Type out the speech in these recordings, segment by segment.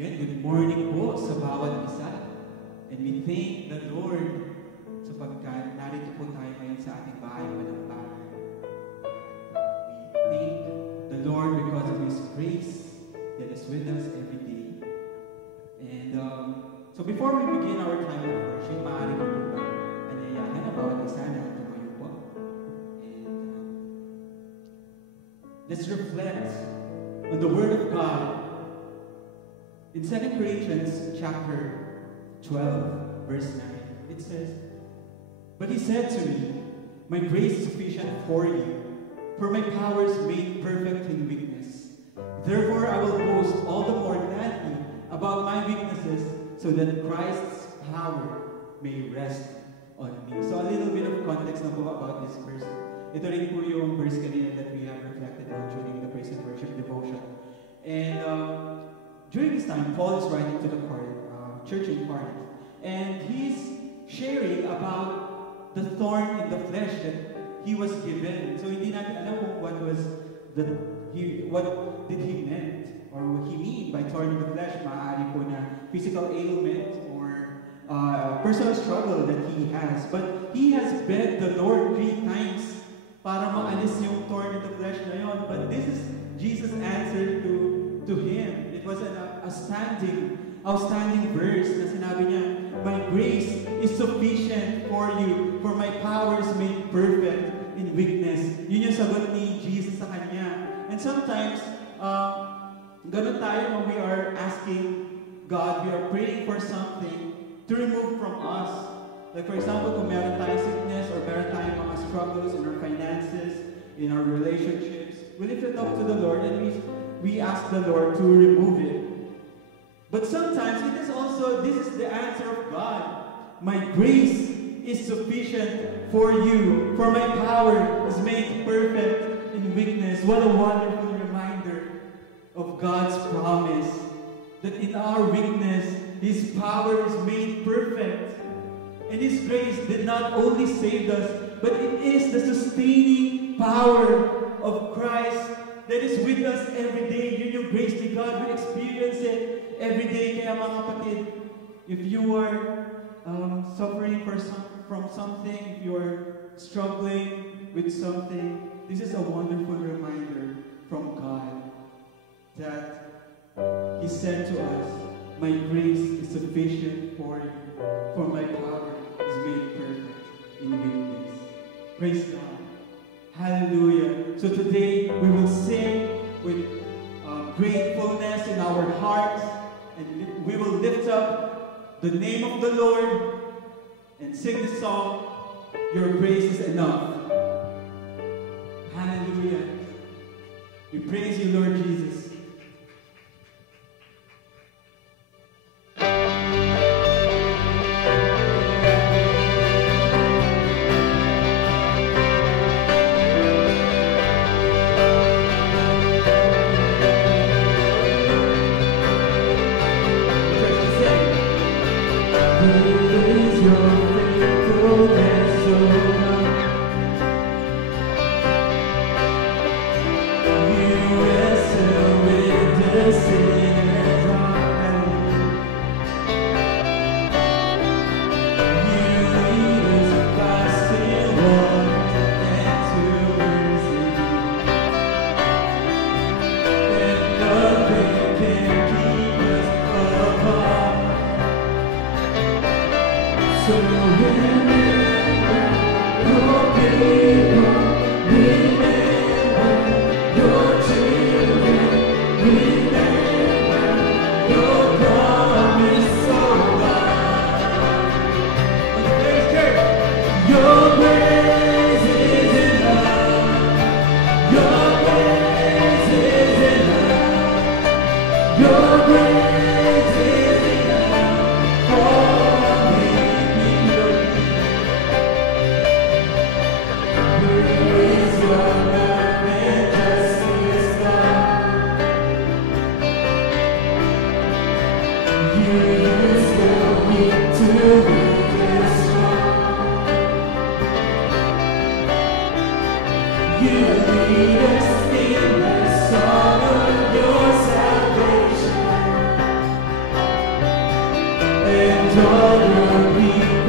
Again, good morning po sa bawat isa. And we thank the Lord sapagkat narito po tayo ngayon sa ating bahay panambahan. We thank the Lord because of His grace that is with us every day. And so before we begin our time of worship, maaari ko po ba anyayahan na bawat isa na tumayo po. And let's reflect on the Word of God. In 2 Corinthians chapter 12, verse 9, it says, "But he said to me, my grace is sufficient for you, for my power is made perfect in weakness. Therefore I will boast all the more gladly about my weaknesses, so that Christ's power may rest on me." So a little bit of context na po about this verse. Ito rin po yung verse kanina that we have reflected on during the praise and worship devotion. And during this time, Paul is writing to the church in Corinth, and he's sharing about the thorn in the flesh that he was given. So hindi natin alam kung what did he meant or what he mean by thorn in the flesh. Maaari po na physical ailment or personal struggle that he has. But he has begged the Lord 3 times para maalis yung thorn in the flesh na yun. But this is Jesus' answer to him. It was an outstanding verse na sinabi niya, "My grace is sufficient for you, for my power is made perfect in weakness." Yun yung sagot ni Jesus sa kanya. And sometimes, ganun tayo when we are asking God, we are praying for something to remove from us. Like for example, kung meron tayong sickness or meron tayong mga struggles in our finances, in our relationships, we lift it up to the Lord and we ask the Lord to remove it. But sometimes it is also, this is the answer of God. "My grace is sufficient for you, for my power is made perfect in weakness." What a wonderful reminder of God's promise that in our weakness, His power is made perfect. And His grace did not only save us, but it is the sustaining power of Christ that is with us every day. Yun yung grace ni God. We experience it every day. Kaya mga kapatid, if you are suffering from something, if you are struggling with something, this is a wonderful reminder from God that He said to us, "My grace is sufficient for you, for my power is made perfect in weakness." Praise God. Hallelujah. So today we will sing with gratefulness in our hearts, and we will lift up the name of the Lord and sing the song, "Your Grace is Enough." Hallelujah. We praise you, Lord Jesus.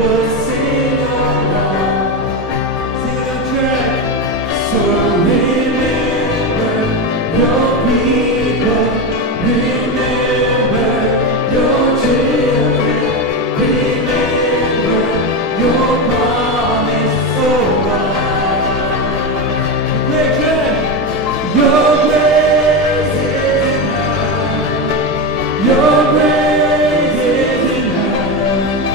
will sing along. Sing the track. So remember your people, remember your children, remember your promise. Oh God, your grace is enough. Your grace is enough.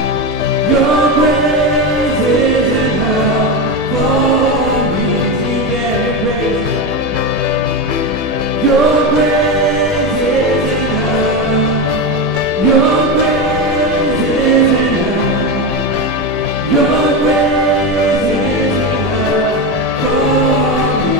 Your grace is enough for me. See that grace. Your grace is enough. Your grace is enough. Your grace is enough for me.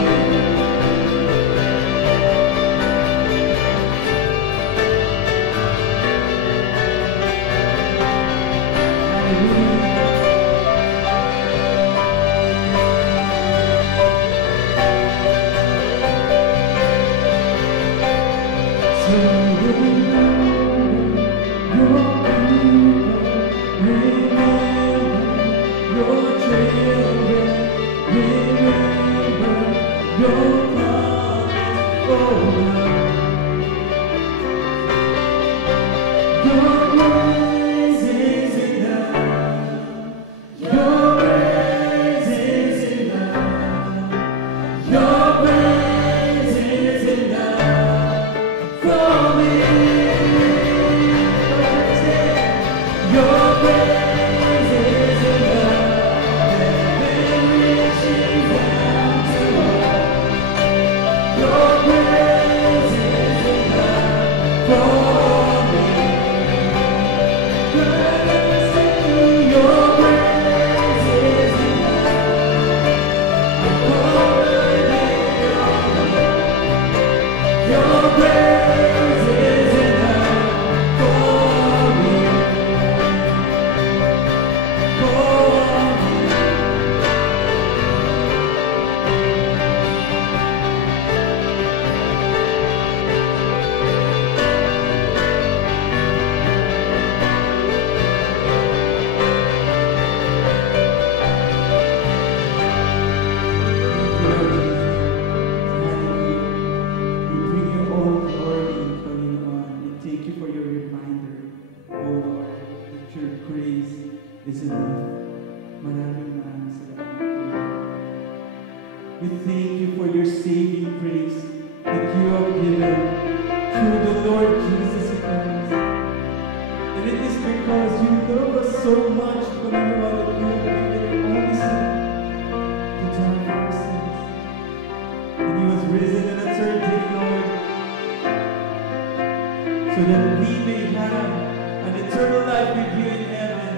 Is enough. Maraming salamat. We thank you for your saving grace that you have given through the Lord Jesus Christ. And it is because you love us so much, Panginoon, that you have given your only Son to die for our sins. And he was risen on a third day, Lord, so that we may have an eternal life with you in heaven.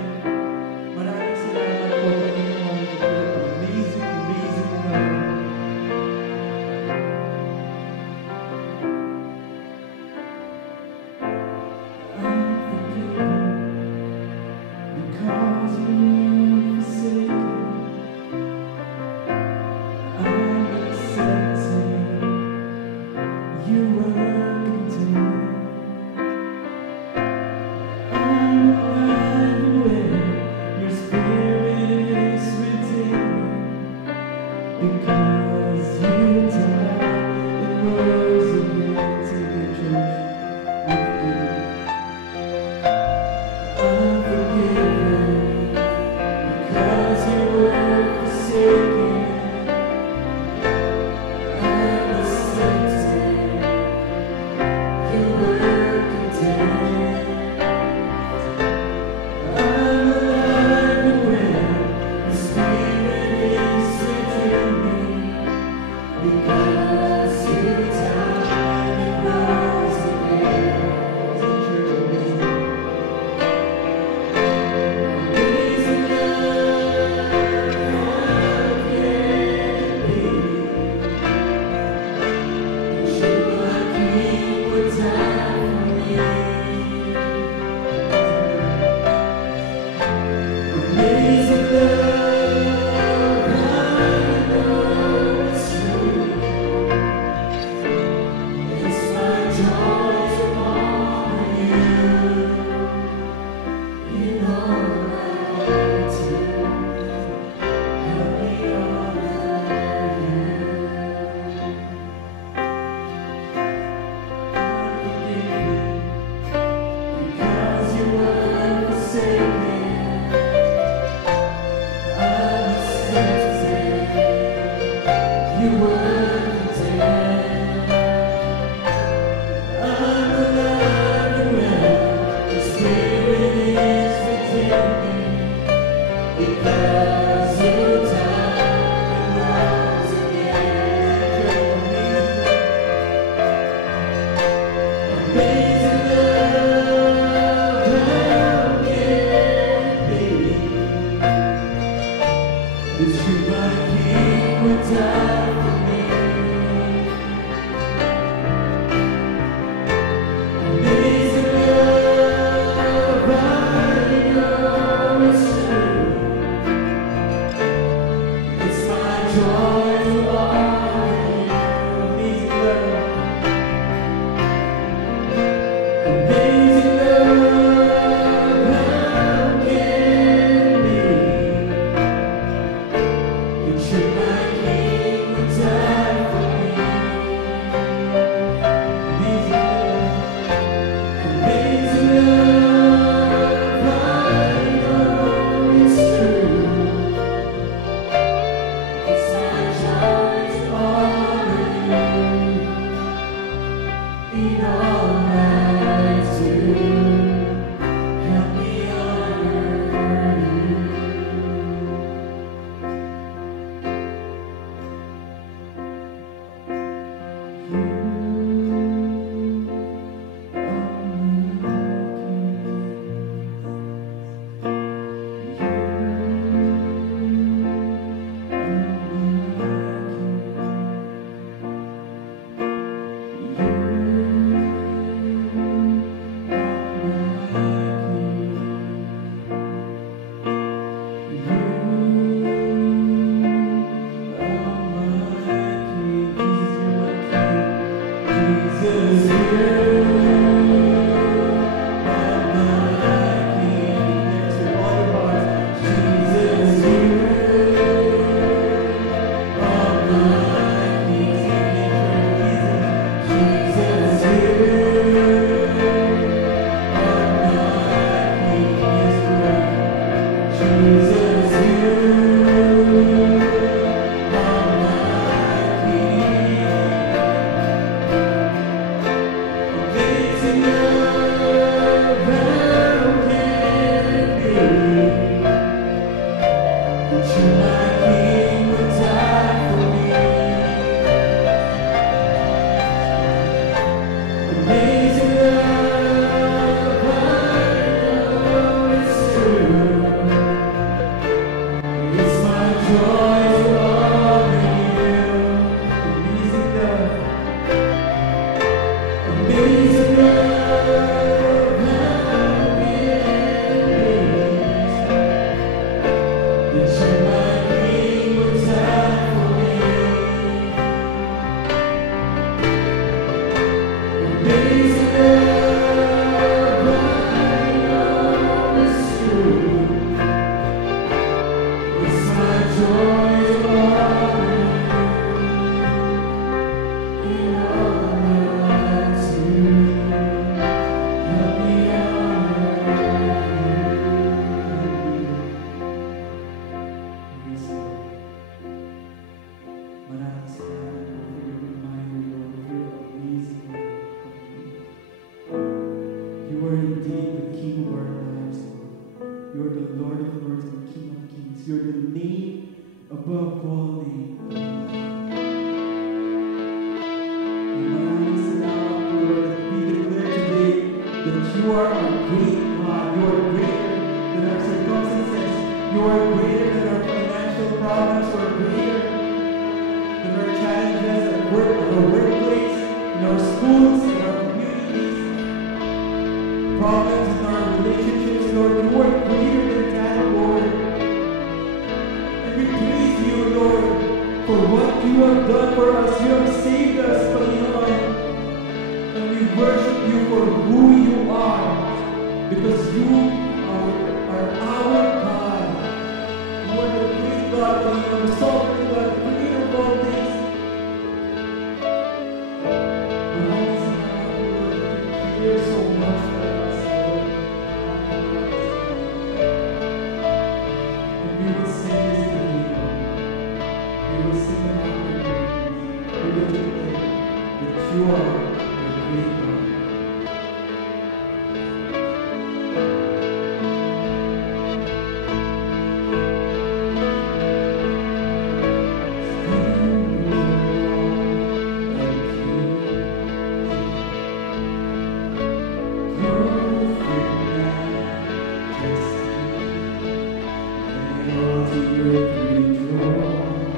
Your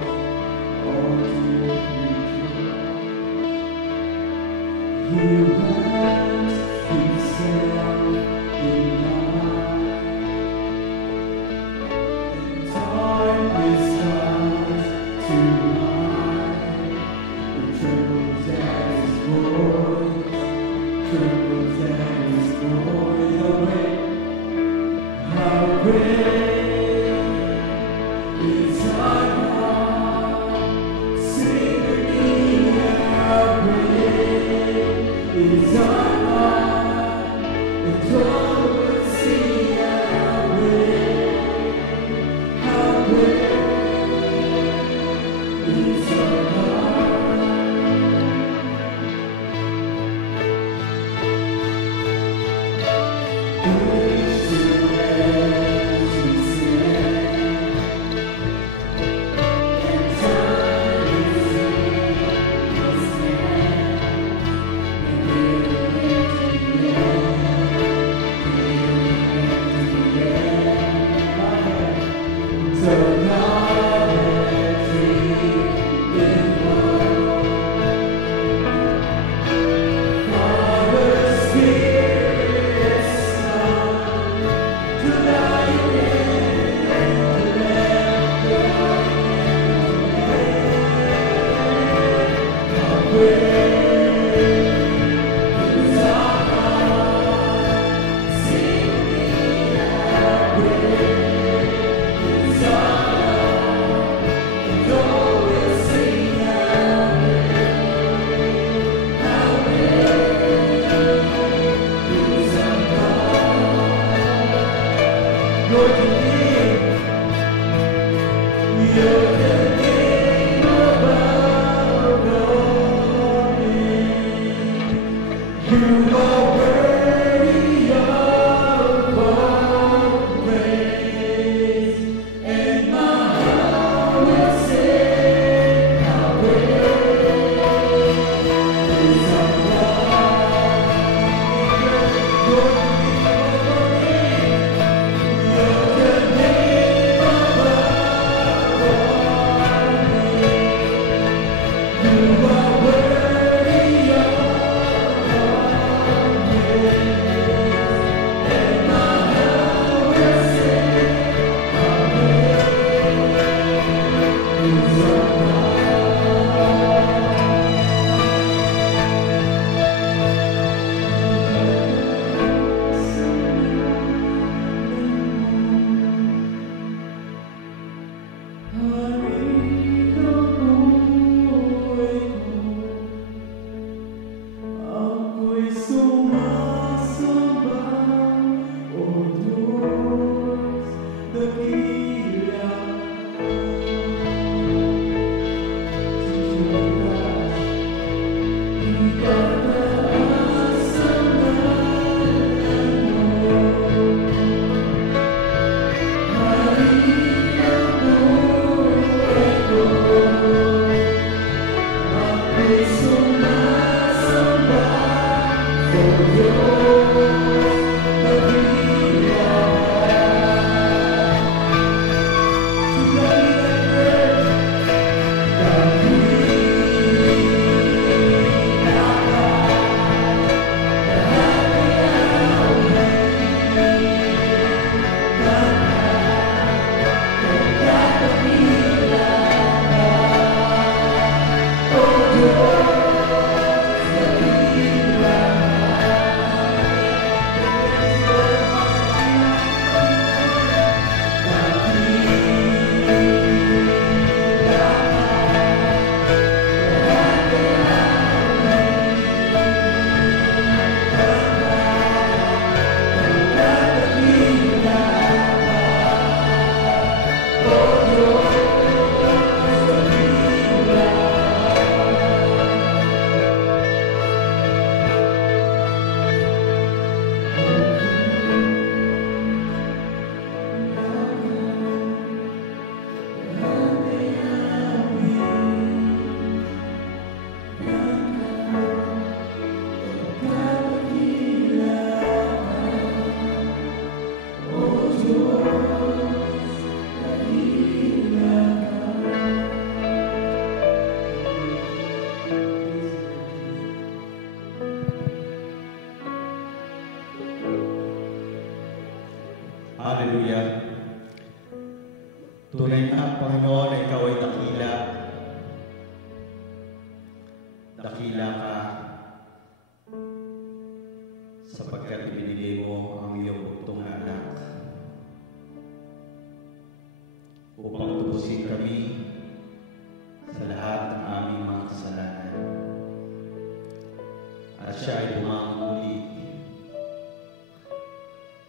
siya ay bumangon muli.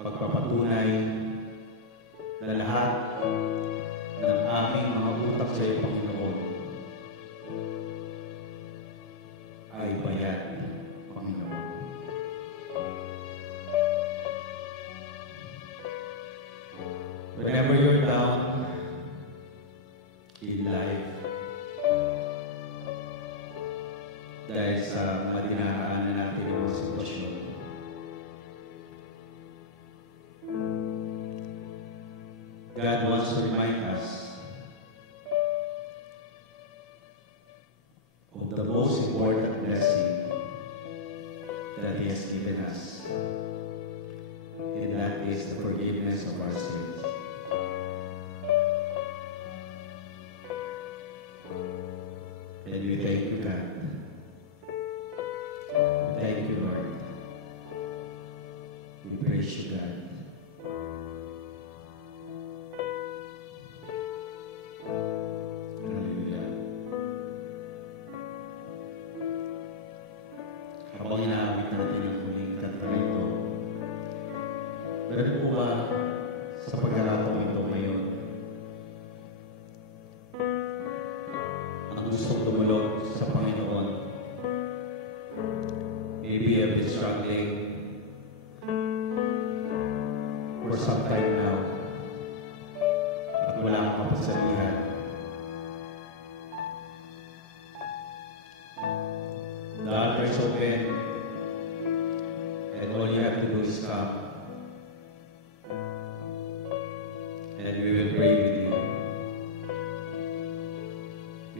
Pagpapatunay na lahat ng aming mga utak sa iyo, Panginoon, ay bayad, Panginoon. Whenever you're down in life, dahil sa mga dinaraanan natin ng mga sitwasyon, God wants to remind us of the most important blessing that He has given us, and that is the forgiveness of our sins. And we thank you, God. We thank you, Lord. We praise you, God. Hallelujah. Habang inaawit natin ang huling kanta ito, meron po ba sa pagharapang ito ngayon ang gustong tumulog sa Panginoon? Maybe you have been struggling for some time now at wala kang kapasalihan. The altar is open, and all you have to do is come, and we will pray with you.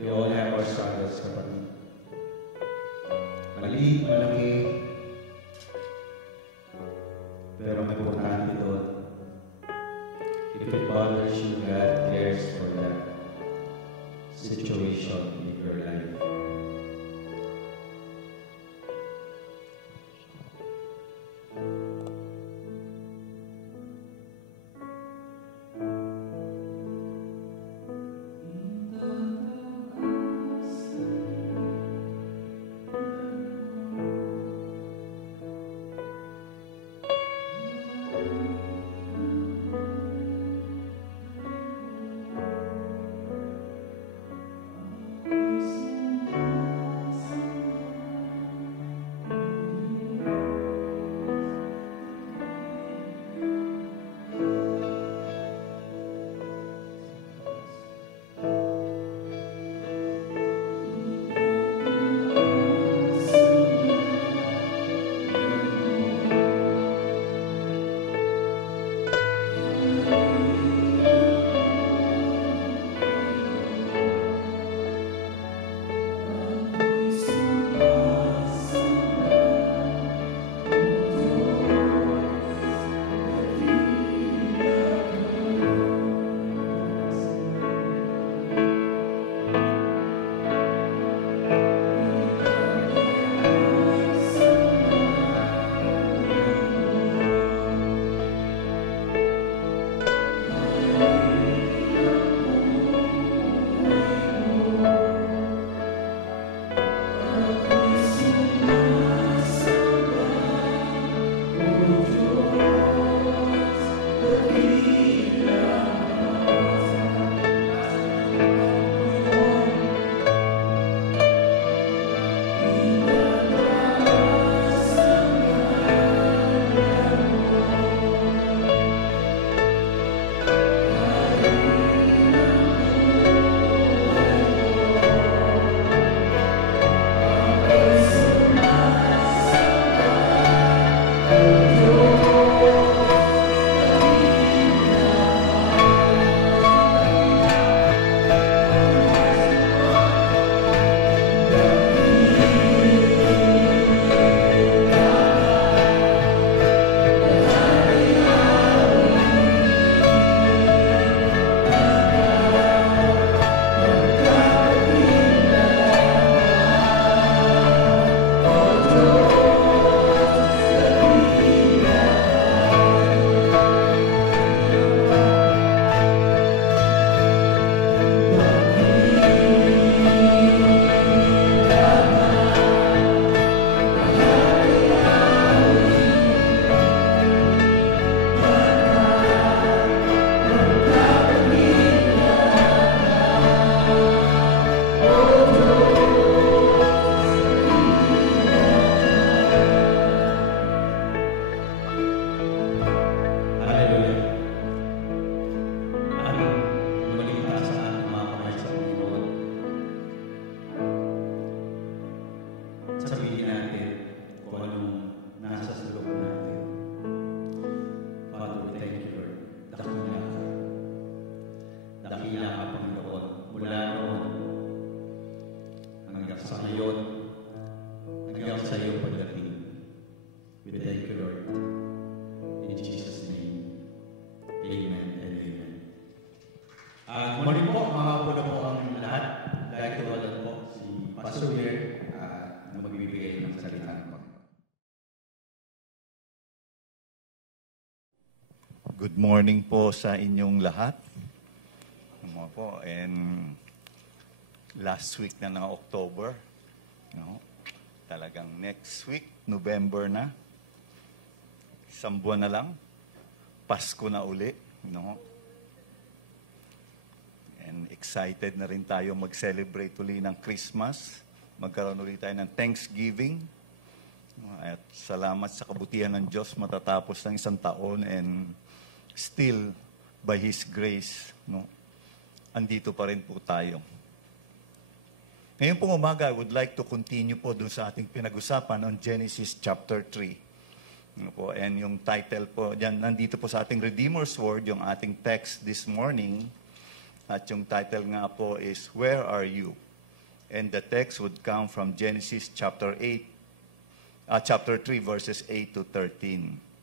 We all have our struggles, kapatid. Maliit, malaki, pero may importante doon. If it bothers you, God cares for that situation in your life. Good morning po sa inyong lahat. Ano po, and last week na ng October, no? Talagang next week, November na. Isang buwan na lang. Pasko na uli, no? And excited na rin tayo mag-celebrate uli ng Christmas. Magkaroon ulit tayo ng Thanksgiving. At salamat sa kabutihan ng Diyos, matatapos ng isang taon and still, by His grace, no, andito pa rin po tayo. Ngayon pong umaga, I would like to continue po dun sa ating pinag-usapan on Genesis chapter 3. No po, and yung title po, dyan, nandito po sa ating Redeemer's Word, yung ating text this morning, at yung title nga po is, Where Are You? And the text would come from Genesis chapter 3, verses 8 to 13.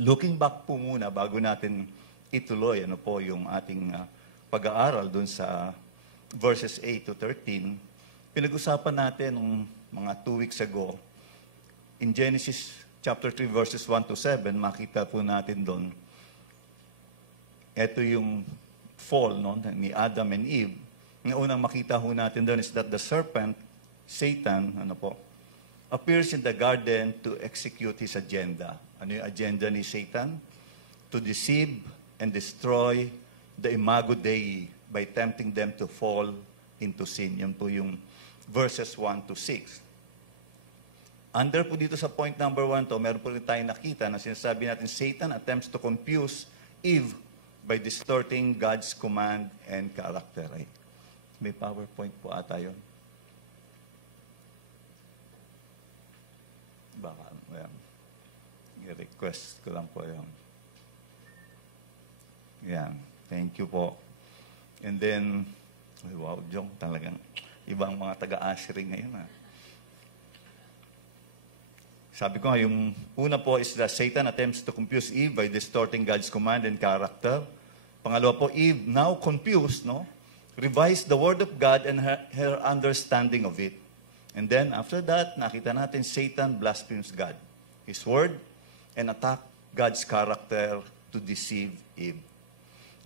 Looking back po muna, bago natin ituloy, ano po yung ating pag-aaral dun sa verses 8 to 13, pinag-usapan natin ng mga 2 weeks ago, in Genesis chapter 3, verses 1 to 7, makita po natin doon, ito yung fall, no, ni Adam and Eve. Ang unang makita po natin doon is that the serpent, Satan, appears in the garden to execute his agenda. Ano yung agenda ni Satan? To deceive and destroy the imago Dei by tempting them to fall into sin. Yan po yung verses 1 to 6. Under po dito sa point number 1 to, meron po rin tayong nakita na sinasabi natin, Satan attempts to confuse Eve by distorting God's command and character. Right? May PowerPoint po ata yun. Baka, i-request ko lang po yun. Yan. Thank you po. And then, wow, Jong, talagang ibang mga taga-ushering ngayon. Sabi ko nga, yung una po is that Satan attempts to confuse Eve by distorting God's command and character. Pangalawa po, Eve, now confused, no, revised the word of God and her understanding of it. And then, after that, nakita natin Satan blasphemes God, His word, and attack God's character to deceive Eve.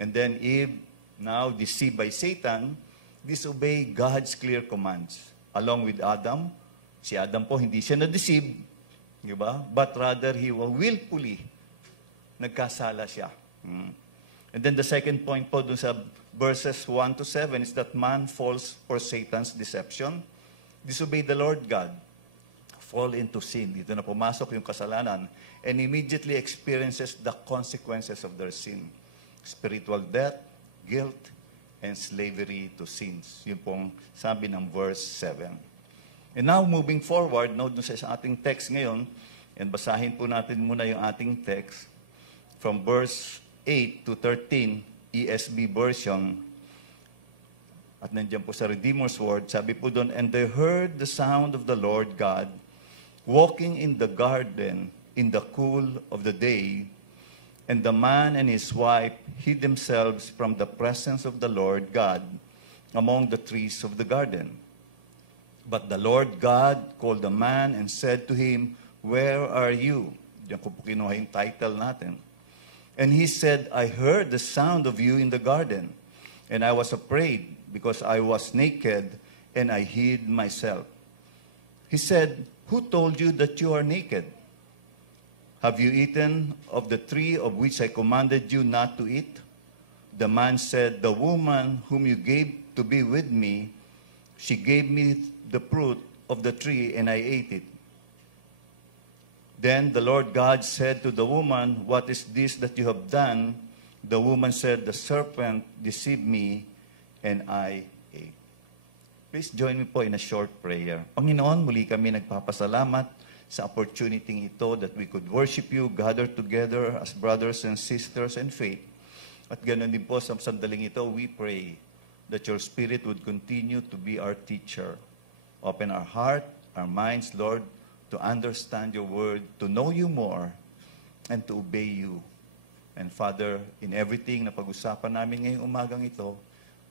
And then Eve, now deceived by Satan, disobey God's clear commands. Along with Adam, si Adam po, hindi siya na-deceive, di ba? But rather, he willfully nagkasala siya. And then the second point po dun sa verses 1 to 7 is that man falls for Satan's deception, disobey the Lord God, fall into sin. Dito na pumasok yung kasalanan and immediately experiences the consequences of their sin. Spiritual death, guilt, and slavery to sins. Yun pong sabi ng verse 7. And now, moving forward, no, dun sa ating text ngayon, and basahin po natin muna yung ating text from verse 8 to 13, ESV version. At nandiyan po sa Redeemer's Word, sabi po doon, and they heard the sound of the Lord God walking in the garden in the cool of the day, and the man and his wife hid themselves from the presence of the Lord God among the trees of the garden. But the Lord God called the man and said to him, Where are you? Diyan ko po kinuha yung title natin. And he said, I heard the sound of you in the garden, and I was afraid because I was naked, and I hid myself. He said, Who told you that you are naked? Have you eaten of the tree of which I commanded you not to eat? The man said, The woman whom you gave to be with me, she gave me the fruit of the tree, and I ate it. Then the Lord God said to the woman, What is this that you have done? The woman said, The serpent deceived me, and I ate. Please join me po in a short prayer. Panginoon, muli kami nagpapasalamat sa opportunity ito that we could worship you, gather together as brothers and sisters in faith. At ganoon din po sa sandaling ito, we pray that your Spirit would continue to be our teacher. Open our heart, our minds, Lord, to understand your word, to know you more, and to obey you. And Father, in everything na pag-usapan namin ngayong umagang ito,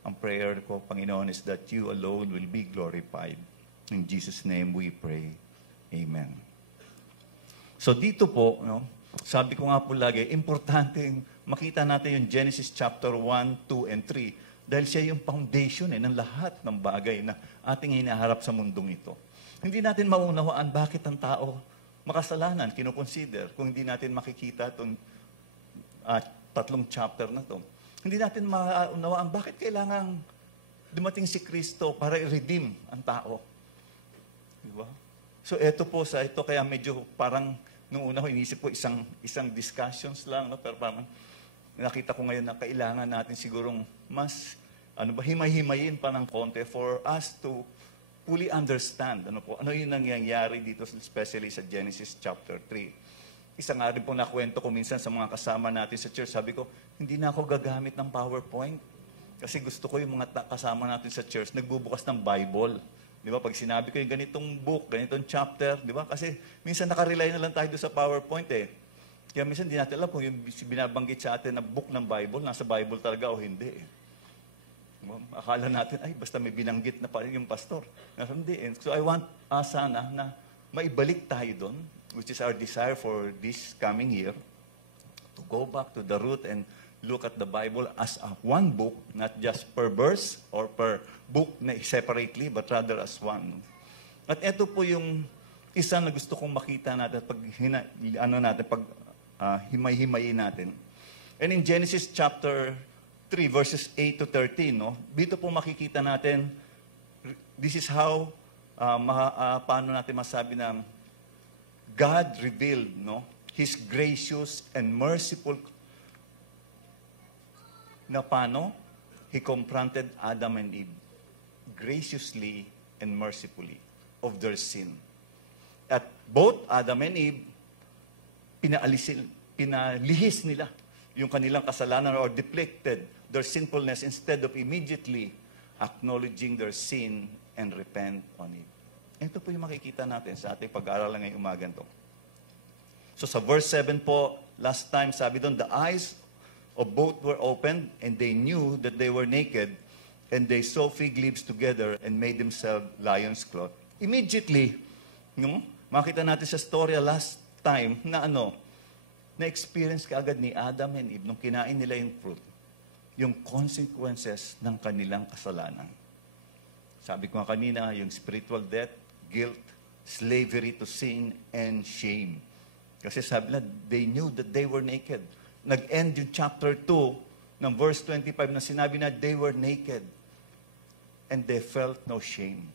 ang prayer ko, Panginoon, is that you alone will be glorified. In Jesus' name we pray. Amen. So dito po, no, Sabi ko nga po lagi, importante makita natin yung Genesis chapter 1, 2, and 3 dahil siya yung foundation ng lahat ng bagay na ating hinaharap sa mundong ito. Hindi natin maunawaan bakit ang tao makasalanan, kinukonsider, kung hindi natin makikita itong 3 chapter na to. Hindi natin maunawaan bakit kailangan dumating si Kristo para i-redeem ang tao. Diba? So ito kaya medyo parang nung una ko inisip ko isang discussions lang, no? Pero parang nakita ko ngayon na kailangan natin sigurong mas himay-himayin pa ng konti for us to fully understand ano yung nangyayari dito, especially sa Genesis chapter 3. Isa nga rin po nakwento ko minsan sa mga kasama natin sa church, sabi ko, hindi na ako gagamit ng PowerPoint kasi gusto ko yung mga kasama natin sa church nagbubukas ng Bible. Di ba? Pag sinabi ko yung ganitong book, ganitong chapter, di ba? Kasi minsan nakarely na lang tayo doon sa PowerPoint eh. Kaya minsan hindi natin alam kung yung binabanggit sa atin na book ng Bible, nasa Bible talaga o hindi eh. Akala natin, basta may binanggit na pa yung pastor. Hindi eh. So I want sana na maibalik tayo doon, which is our desire for this coming year, to go back to the root and look at the Bible as one book, not just per verse or per book na separately, but rather as one. At ito po yung isa na gusto kong makita natin pag himay-himayin natin. And in Genesis chapter 3 verses 8 to 13, no? Dito po makikita natin, this is how paano natin masabi na God revealed, no, His gracious and merciful na paano He confronted Adam and Eve graciously and mercifully of their sin. At both Adam and Eve, pinalihis nila yung kanilang kasalanan or deflected their sinfulness instead of immediately acknowledging their sin and repent on it. Ito po yung makikita natin sa ating pag-aaral ngayong umaga to. So sa verse 7 po, last time sabi doon, the eyes of both were opened, and they knew that they were naked, and they sew fig leaves together and made themselves lion's cloth. Immediately, no, makita natin sa storya last time na na-experience kaagad ni Adam and Eve nung kinain nila yung fruit, yung consequences ng kanilang kasalanan. Sabi ko nga kanina, yung spiritual death, guilt, slavery to sin, and shame. Kasi sabi na, they knew that they were naked. Nag-end yung chapter 2 ng verse 25 na sinabi na they were naked and they felt no shame.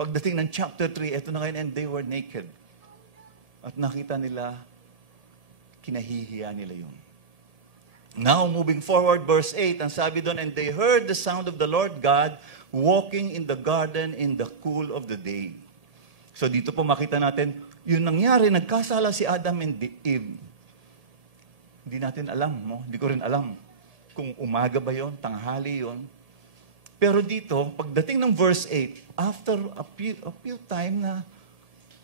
Pagdating ng chapter 3, ito na ngayon, and they were naked. At nakita nila, kinahihiya nila yun. Now, moving forward, verse 8, ang sabi doon, and they heard the sound of the Lord God walking in the garden in the cool of the day. So dito po makita natin, yung nangyari, nagkasala si Adam and Eve. Hindi natin alam, no? Hindi ko rin alam kung umaga ba yon, tanghali yon. Pero dito, pagdating ng verse 8, after a few time na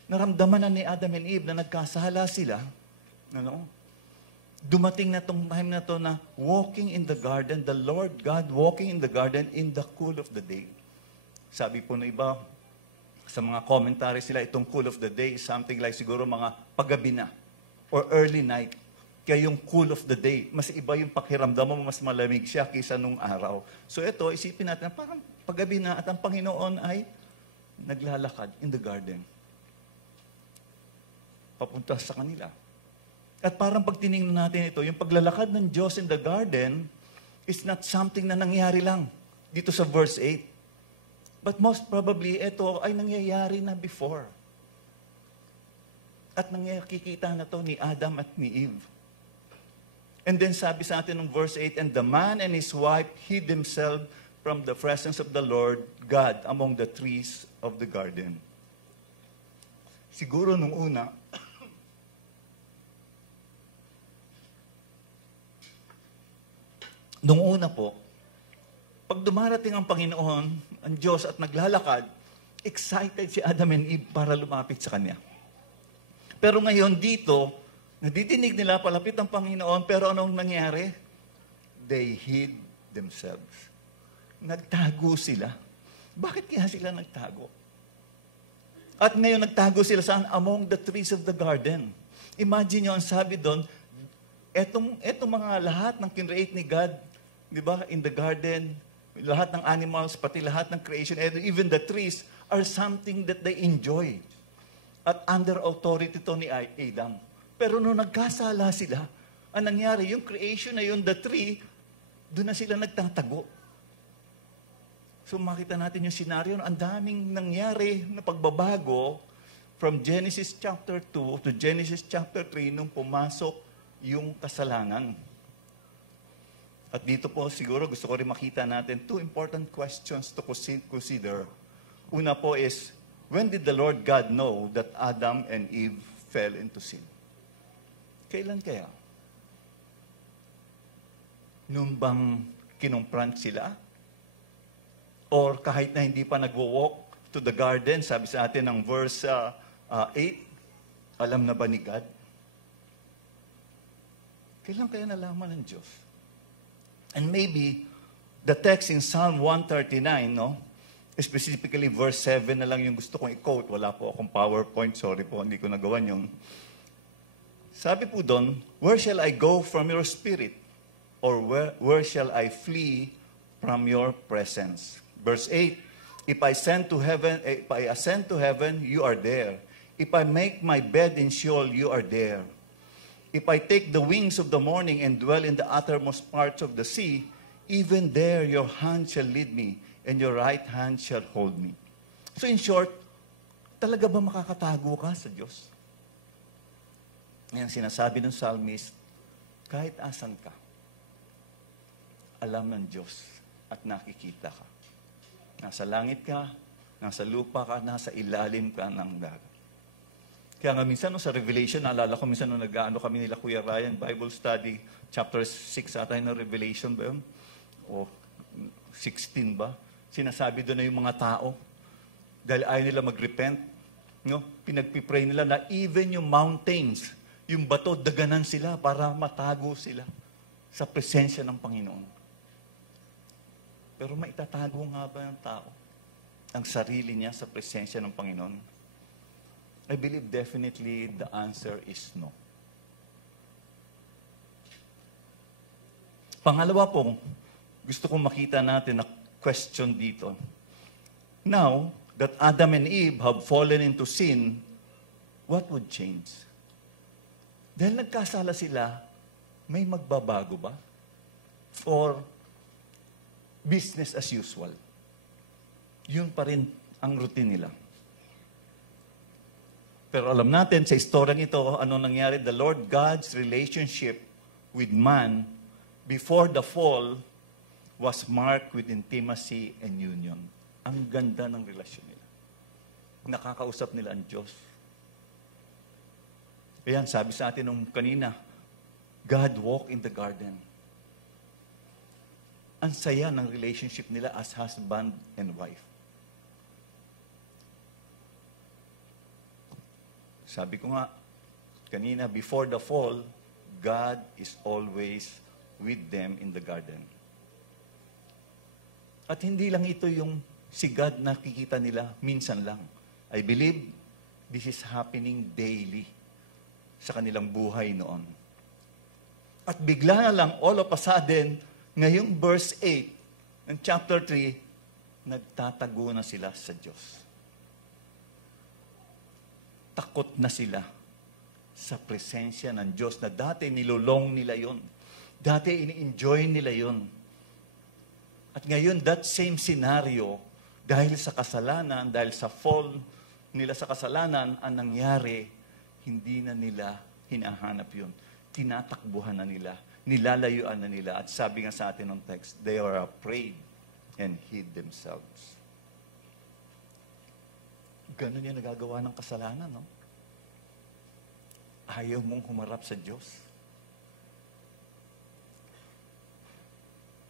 naramdaman na ni Adam and Eve na nagkasala sila, dumating na tong time na to na walking in the garden, the Lord God walking in the garden in the cool of the day. Sabi po na iba, sa mga commentaries nila, itong cool of the day is something like siguro mga paggabi na or early night. Kaya yung cool of the day, mas iba yung pakiramdam mo, mas malamig siya kaysa nung araw. So ito, isipin natin, parang paggabi na at ang Panginoon ay naglalakad in the garden. Papunta sa kanila. At parang pag tinignan natin ito, yung paglalakad ng Diyos in the garden is not something na nangyari lang dito sa verse 8. But most probably, ito ay nangyayari na before. At nakikita na to ni Adam at ni Eve. And then sabi sa atin ng verse 8, and the man and his wife hid themselves from the presence of the Lord God among the trees of the garden. Siguro nung una, po, pag dumarating ang Panginoon, ang Diyos at naglalakad, excited si Adam and Eve para lumapit sa Kanya. Pero ngayon dito, nadidinig nila palapit ang Panginoon, pero anong nangyari? They hid themselves. Nagtago sila. Bakit kaya sila nagtago? At ngayon nagtago sila saan? Among the trees of the garden. Imagine nyo, ang sabi doon, etong mga lahat ng kinreate ni God, di ba, in the garden, lahat ng animals, pati lahat ng creation, and even the trees, are something that they enjoy. At under authority to ni Adam. Pero nung nagkasala sila, ang nangyari, yung creation na yun, the tree, doon na sila nagtatago. So makita natin yung scenario, ang daming nangyari na pagbabago from Genesis chapter 2 to Genesis chapter 3 nung pumasok yung kasalanan. At dito po siguro gusto ko rin makita natin two important questions to consider. Una po is, when did the Lord God know that Adam and Eve fell into sin? Kailan kaya? Nung bang kinumpront sila? Or kahit na hindi pa nagwo-walk to the garden, sabi sa atin ng verse 8, alam na ba ni God? Kailan kaya nalaman ng Diyos? And maybe, the text in Psalm 139, no? Specifically, verse 7 na lang yung gusto kong i-quote. Wala po akong PowerPoint. Sorry po, hindi ko nagawa yung. Sabi po doon, where shall I go from your spirit? Or where shall I flee from your presence? Verse 8, if I ascend to heaven, you are there. If I make my bed in Sheol, you are there. If I take the wings of the morning and dwell in the uttermost parts of the sea, even there your hand shall lead me, and your right hand shall hold me. So in short, talaga ba makakatago ka sa Diyos? Ngayon sinasabi ng psalmist, kahit asan ka, alam ng Diyos at nakikita ka. Nasa langit ka, nasa lupa ka, nasa ilalim ka ng dagat. Kaya nga minsan sa Revelation, naalala ko minsan nung nag-ano kami nila Kuya Ryan, Bible study, chapter 6 ata ng Revelation ba yun? O 16 ba? Sinasabi doon na yung mga tao, dahil ayaw nila mag-repent, no? Pinagpipray nila na even yung mountains, yung bato, daganan sila para matago sila sa presensya ng Panginoon. Pero maitatago nga ba ng tao ang sarili niya sa presensya ng Panginoon? I believe definitely the answer is no. Pangalawa po, gusto kong makita natin na question dito. Now that Adam and Eve have fallen into sin, what would change? Dahil nagkasala sila, may magbabago ba? Or business as usual? Yun pa rin ang routine nila. Pero alam natin, sa istoryang ito, ano nangyari? The Lord God's relationship with man before the fall was marked with intimacy and union. Ang ganda ng relasyon nila. Nakakausap nila ang Diyos. Ayan, sabi sa atin nung kanina, God walked in the garden. Ang saya ng relationship nila as husband and wife. Sabi ko nga, kanina, before the fall, God is always with them in the garden. At hindi lang ito yung si God nakikita nila minsan lang. I believe this is happening daily sa kanilang buhay noon. At bigla na lang, all of a sudden, ngayong verse 8 ng chapter 3, nagtatago na sila sa Diyos. Takot na sila sa presensya ng Diyos na dati nilulong nila yon. Dati ini-enjoy nila yon. At ngayon, that same scenario, dahil sa kasalanan, dahil sa fall nila sa kasalanan, ang nangyari, hindi na nila hinahanap yun. Tinatakbuhan na nila. Nilalayuan na nila. At sabi nga sa atin ng text, they are afraid and hid themselves. Ganun yung nagagawa ng kasalanan, no? Ayaw mong humarap sa Diyos.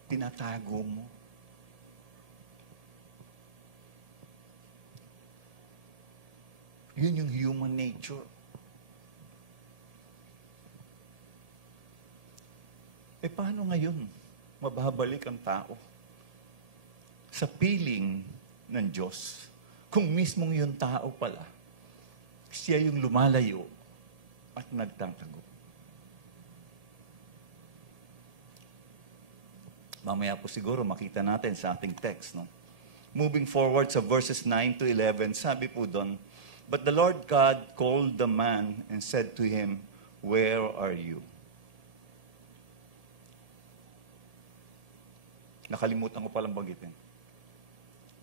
Tinatago mo. Yun yung human nature. Paano ngayon mababalik ang tao sa piling ng Diyos? Kung mismong yung tao pala, siya yung lumalayo at nagtatago. Mamaya po siguro makita natin sa ating text, no? Moving forward sa verses 9 to 11, sabi po doon, "But the Lord God called the man and said to him, 'Where are you?'" Nakalimutan ko palang banggitin.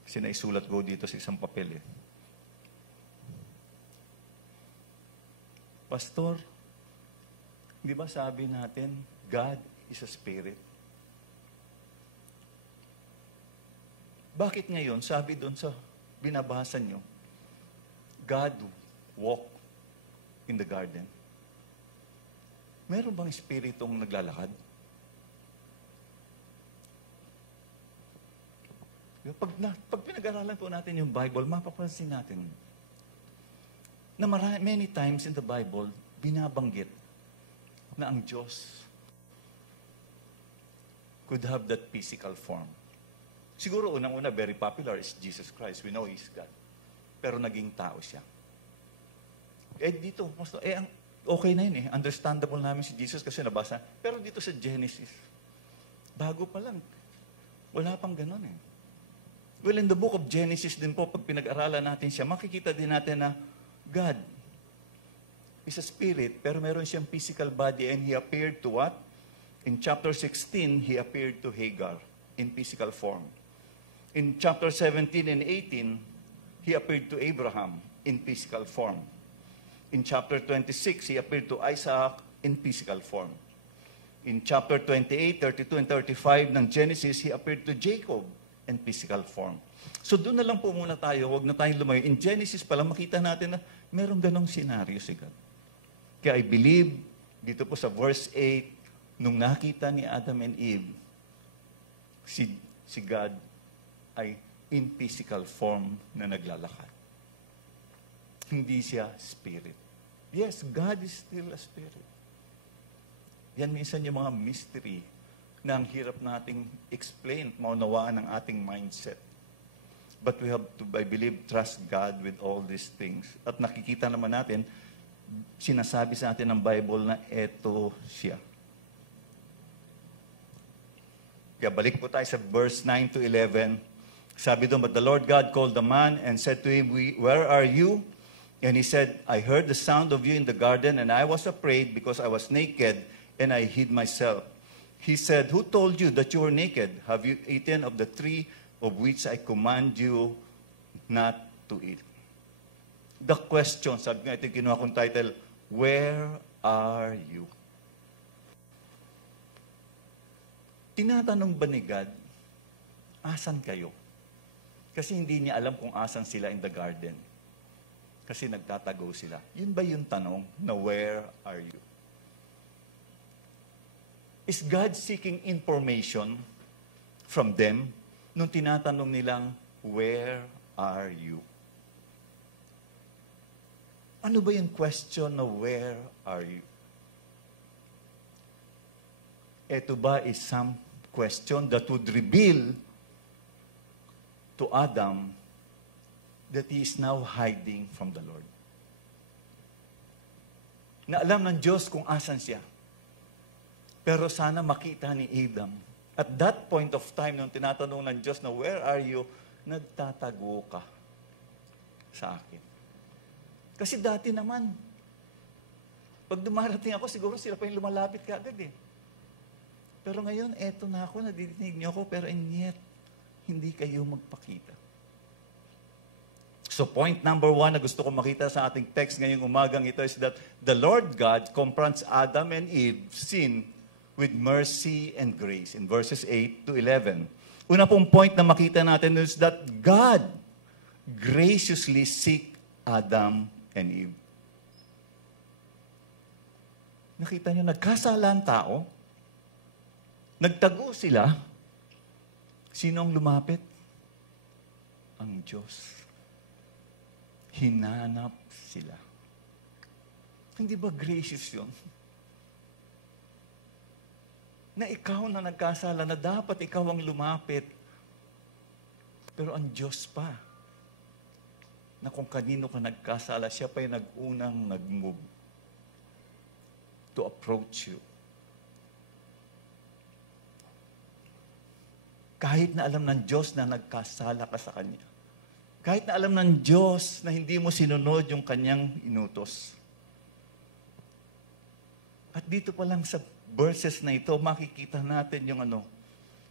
Kasi naisulat ko dito sa isang papel eh. Pastor, di ba sabi natin, God is a spirit? Bakit ngayon, sabi doon sa binabasa nyo, God walked in the garden? Meron bang espiritong naglalakad? Pag pinag-aralan po natin yung Bible, mapapansin natin na many times in the Bible, binabanggit na ang Diyos could have that physical form. Siguro unang-una, very popular is Jesus Christ. We know He's God. Pero naging tao siya. Dito, okay na yun eh. Understandable namin si Jesus kasi nabasa. Pero dito sa Genesis, bago pa lang. Wala pang ganun eh. Well, in the book of Genesis din po, pag pinag-aralan natin siya, makikita din natin na God is a spirit, pero meron siyang physical body and He appeared to what? In chapter 16, He appeared to Hagar in physical form. In chapter 17 and 18, He appeared to Abraham in physical form. In chapter 26, He appeared to Isaac in physical form. In chapter 28, 32, and 35 ng Genesis, He appeared to Jacob in physical form. So doon na lang po muna tayo, huwag na tayong lumayo. In Genesis pa lang, makita natin na merong ganong senaryo si God. Kaya I believe, dito po sa verse 8, nung nakita ni Adam and Eve, si God ay in physical form na naglalakad. Hindi siya spirit. Yes, God is still a spirit. Yan minsan yung mga mystery na ang hirap nating explain, maunawaan ng ating mindset. But we have to, I believe, trust God with all these things. At nakikita naman natin, sinasabi sa atin ng Bible na eto siya. Kaya balik po tayo sa verse 9 to 11. Sabi doon, "But the Lord God called the man and said to him, 'Where are you?' And he said, 'I heard the sound of you in the garden, and I was afraid because I was naked, and I hid myself.' He said, 'Who told you that you were naked? Have you eaten of the tree of which I command you not to eat?'" The question, sabi nga, ito yung kinuha kong title, "Where are you?" Tinatanong ba ni God, asan kayo? Kasi hindi niya alam kung asan sila in the garden. Kasi nagtatago sila. Yun ba yung tanong na where are you? Is God seeking information from them nung tinatanong nilang, where are you? Ano ba yung question na where are you? Ito ba is some question that would reveal to Adam that he is now hiding from the Lord. Na alam ng Diyos kung asan siya. Pero sana makita ni Adam. At that point of time, nung tinatanong ng Diyos na, where are you? Nagtatago ka sa akin. Kasi dati naman, pag dumarating ako, siguro sila pa yung lumalapit ka agad eh. Pero ngayon, eto na ako, nadidinig niyo ako, pero yet, hindi kayo magpakita. So point number 1 na gusto ko makita sa ating text ngayong umagang ito is that the Lord God confronts Adam and Eve sin with mercy and grace in verses 8 to 11. Una pong point na makita natin is that God graciously seek Adam and Eve. Nakita niyo, nagkasala ang tao, nagtago sila. Sino ang lumapit? Ang Diyos. Hinanap sila. Hindi ba gracious yun? Na ikaw na nagkasala, na dapat ikaw ang lumapit. Pero ang Diyos pa, na kung kanino ka nagkasala, siya pa yung nag-unang nag-move. to approach you. Kahit na alam ng Diyos na nagkasala ka sa Kanya. Kahit na alam ng Diyos na hindi mo sinunod yung Kanyang inutos. At dito pa lang sa verses na ito, makikita natin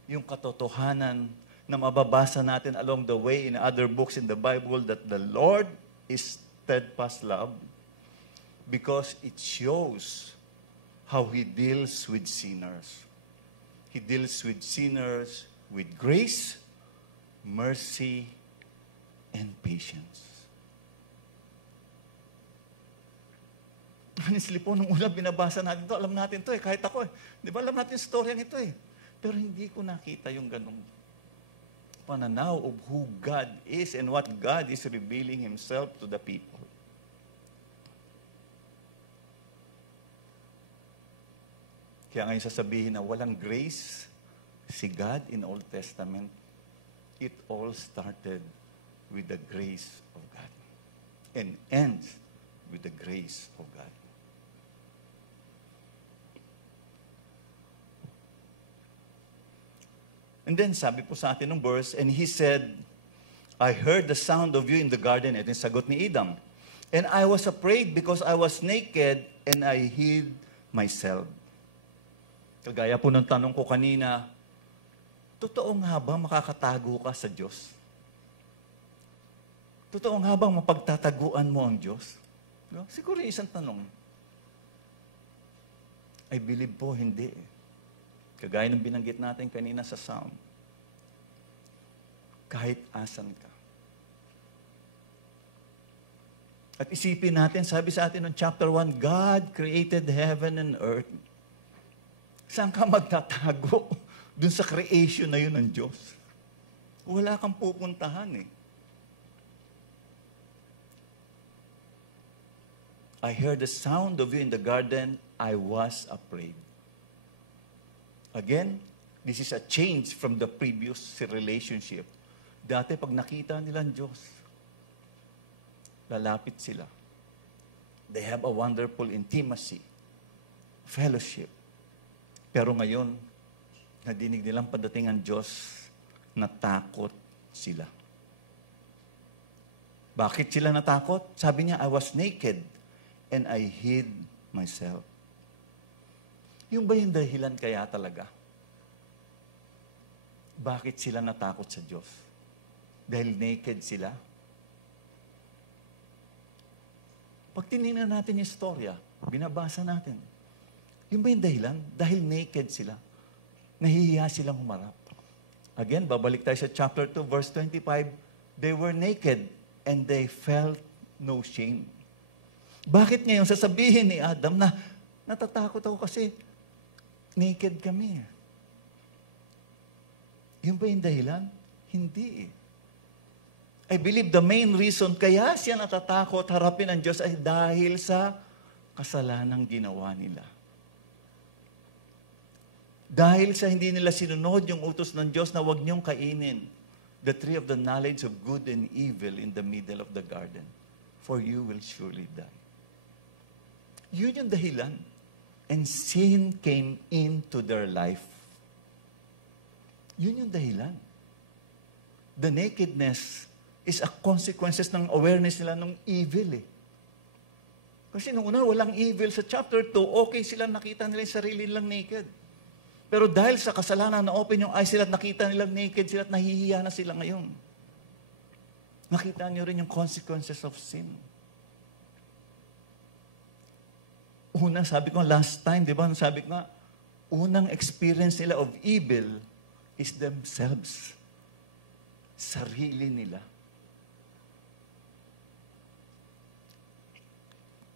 yung katotohanan na mababasa natin along the way in other books in the Bible, that the Lord is steadfast love because it shows how He deals with sinners. He deals with sinners with grace, mercy, and patience. Honestly po, nung una binabasa natin ito, alam natin ito kahit ako Di ba alam natin yung storyang ito Pero hindi ko nakita yung ganong pananaw of who God is and what God is revealing Himself to the people. Kaya ngayon sasabihin na walang grace si God in Old Testament, it all started with the grace of God and ends with the grace of God. And then sabi po sa atin ng verse, and he said, I heard the sound of you in the garden. Ito yung sagot ni Adam. And I was afraid because I was naked and I hid myself. Kagaya po ng tanong ko kanina, totoo nga ba makakatago ka sa Diyos? Totoo nga bang mapagtataguan mo ang Diyos? No? Siguro yung isang tanong. I believe po, hindi. Kagaya ng binanggit natin kanina sa sound. Kahit asan ka. At isipin natin, sabi sa atin ng chapter 1, God created heaven and earth. Saan ka magtatago? Dun sa creation na yun ng Diyos. Wala kang pupuntahan I heard the sound of you in the garden. I was afraid. Again, this is a change from the previous relationship. Dati pag nakita nila ang Diyos, lalapit sila. They have a wonderful intimacy, fellowship. Pero ngayon, nadinig nilang padating ang Diyos, natakot sila. Bakit sila natakot? Sabi niya, I was naked and I hid myself. Yung ba yung dahilan kaya talaga? Bakit sila natakot sa Diyos? Dahil naked sila? Pag tinignan natin yung istorya, binabasa natin, yung ba yung dahilan? Dahil naked sila. Nahihiya silang humarap. Again, babalik tayo sa chapter 2, verse 25. They were naked and they felt no shame. Bakit ngayon sasabihin ni Adam na natatakot ako kasi naked kami? Yun ba yung dahilan? Hindi I believe the main reason kaya siya natatakot harapin ang Diyos ay dahil sa kasalanang ginawa nila. Dahil sa hindi nila sinunod yung utos ng Diyos na huwag niyong kainin the tree of the knowledge of good and evil in the middle of the garden, for you will surely die. Yun yung dahilan. And sin came into their life. Yun yung dahilan. The nakedness is a consequences ng awareness nila ng evil Kasi nung una, walang evil. Sa chapter 2, okay sila nakita nila yung sarili nilang naked. Pero dahil sa kasalanan, na-open yung eyes sila at nakita nilang naked sila at nahihiya na sila ngayon. Nakita niyo rin yung consequences of sin. Una, sabi ko last time, di ba? Sabi ko nga, unang experience nila of evil is themselves. Sarili nila.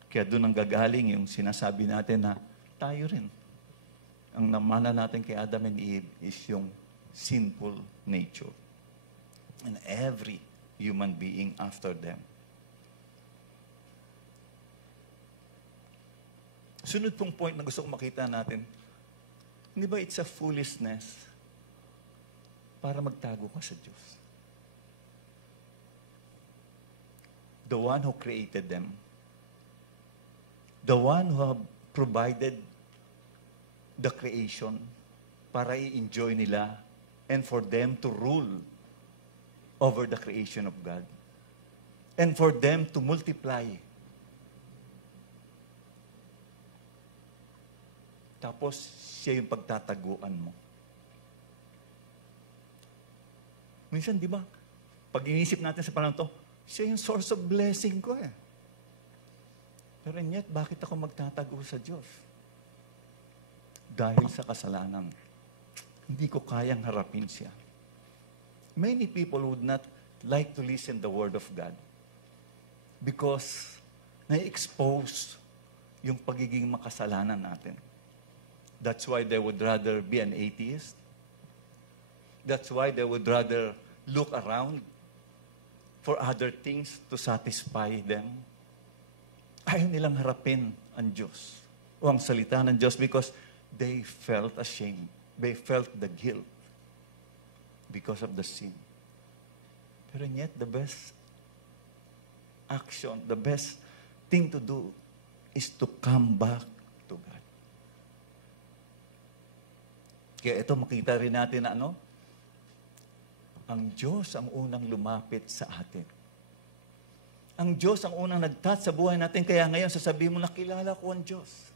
Kaya doon ang gagaling yung sinasabi natin na tayo rin. Ang namana natin kay Adam and Eve is yung sinful nature. And every human being after them. Sunod pong point na gusto kong makita natin, hindi ba it's a foolishness para magtago ka sa Diyos? The one who created them, the one who have provided the creation para i-enjoy nila and for them to rule over the creation of God. And for them to multiply. Tapos, siya yung pagtataguan mo. Minsan, di ba, pag inisip natin sa panahon to, siya yung source of blessing ko eh. Pero yet, bakit ako magtatago sa Diyos? Dahil sa kasalanan. Hindi ko kayang harapin siya. Many people would not like to listen the Word of God because na-expose yung pagiging makasalanan natin. That's why they would rather be an atheist. That's why they would rather look around for other things to satisfy them. Ayaw nilang harapin ang Diyos o ang salita ng Diyos because they felt ashamed. They felt the guilt because of the sin. Pero yet, the best action, the best thing to do is to come back to God. Kaya ito, makita rin natin na ang Diyos ang unang lumapit sa atin. Ang Diyos ang unang nag-touch sa buhay natin. Kaya ngayon, sasabihin mo, nakilala ko ang Diyos.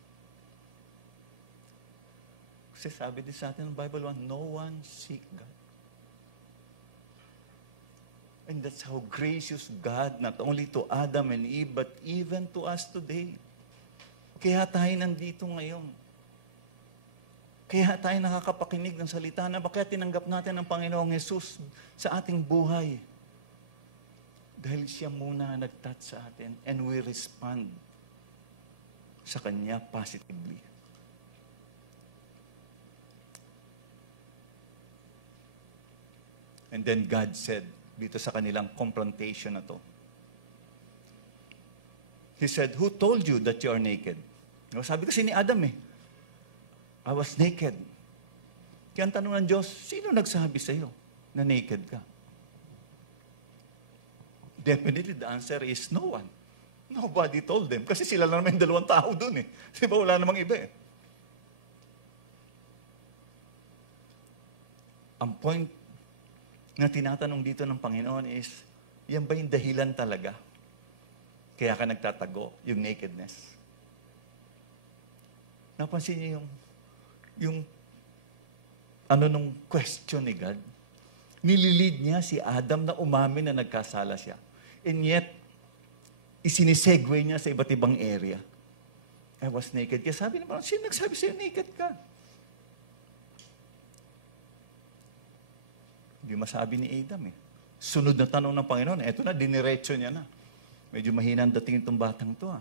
Kasi sabi din sa atin ng Bible, no one seek God. And that's how gracious God, not only to Adam and Eve, but even to us today. Kaya tayo nandito ngayon. Kaya tayo nakakapakinig ng salita na kaya tinanggap natin ang Panginoong Jesus sa ating buhay. Dahil siya muna nag-touch sa atin and we respond sa Kanya positively. And then God said, dito sa kanilang confrontation na to, He said, who told you that you are naked? Sabi kasi ni Adam I was naked. Kaya ang tanong ng Diyos, sino nagsabi sa iyo na naked ka? Definitely the answer is no one. Nobody told them. Kasi sila lang naman yung dalawang tao dun Diba wala namang iba Ang point na tinatanong dito ng Panginoon is, yan ba yung dahilan talaga? Kaya ka nagtatago, yung nakedness. Napansin niyo yung nung question ni God? Nililid niya si Adam na umamin na nagkasala siya. And yet, isinisegue niya sa iba't ibang area. I was naked. Kaya sabi naman, sino nagsabi sa'yo naked ka? Hindi masabi ni Adam Sunod na tanong ng Panginoon, eto na, diniretso niya na. Medyo mahina ang dating itong batang to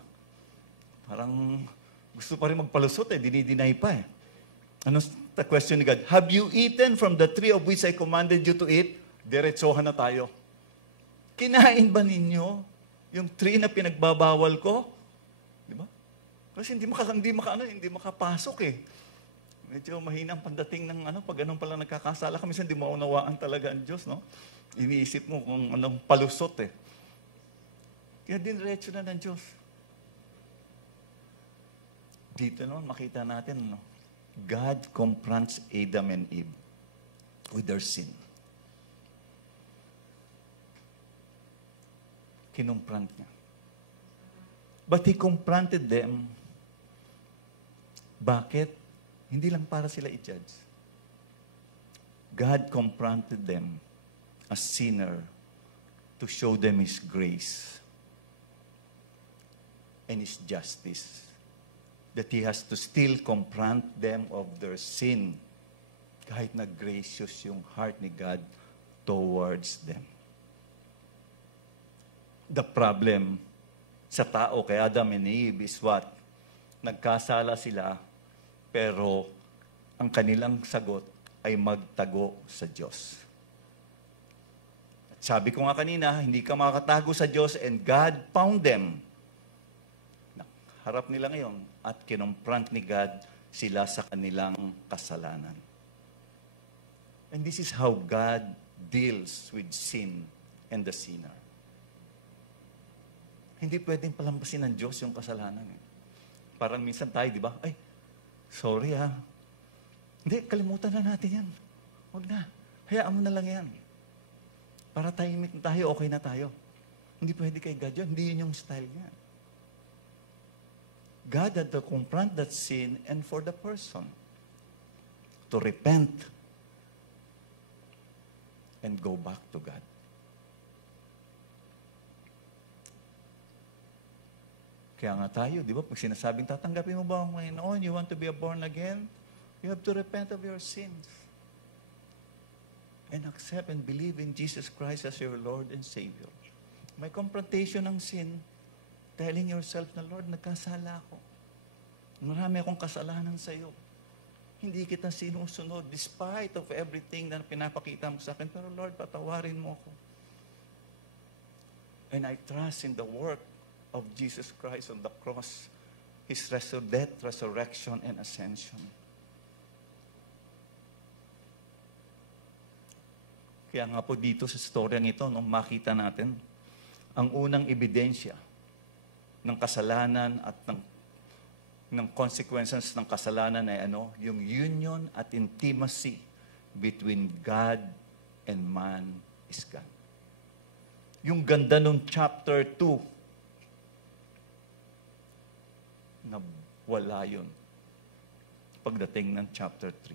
Parang gusto pa rin magpalusot dinideny pa Ano the question ni God? Have you eaten from the tree of which I commanded you to eat? Diretsohan na tayo. Kinain ba ninyo yung tree na pinagbabawal ko? Di ba? Kasi hindi makapasok Medyo mahina ang pandating ng pag ganun pala nagkakasala kami, hindi maunawaan talaga ang Diyos, Iniisip mo kung anong palusot Kaya dinretso na ng Diyos. Dito makita natin, God confronts Adam and Eve with their sin. Kinumpront niya. But He confronted them. Bakit? Hindi lang para sila i-judge. God confronted them as sinner to show them His grace and His justice. That He has to still confront them of their sin kahit na gracious yung heart ni God towards them. The problem sa tao kay Adam and Eve is what? Nagkasala sila, pero ang kanilang sagot ay magtago sa Diyos. At sabi ko nga kanina, hindi ka makakatago sa Diyos and God found them. Harap nila ngayon at kinumpront ni God sila sa kanilang kasalanan. And this is how God deals with sin and the sinner. Hindi pwedeng palampasin ng Diyos yung kasalanan. Parang minsan tayo, di ba? Ay, sorry ha. Hindi, kalimutan na natin yan. Huwag na. Hayaan mo na lang yan. Para tahimik na tayo, okay na tayo. Hindi pwede kay God yun. Hindi yun yung style niya. God had to confront that sin and for the person to repent and go back to God. Kaya nga tayo, di ba, pag sinasabing tatanggapin mo ba ang Panginoon, you want to be born again, you have to repent of your sins and accept and believe in Jesus Christ as your Lord and Savior. May confrontation ng sin, telling yourself na, Lord, nagkasala ako. Marami akong kasalanan sa iyo. Hindi kita sinusunod despite of everything na pinapakita mo sa akin. Pero Lord, patawarin mo ako. And I trust in the work of Jesus Christ on the cross, His death, resurrection, and ascension. Kaya nga po dito sa storyang ito, nung makita natin, ang unang ebidensya ng kasalanan at ng consequences ng kasalanan ay yung union at intimacy between God and man is gone. Yung ganda nung chapter 2, na wala yun pagdating ng chapter 3.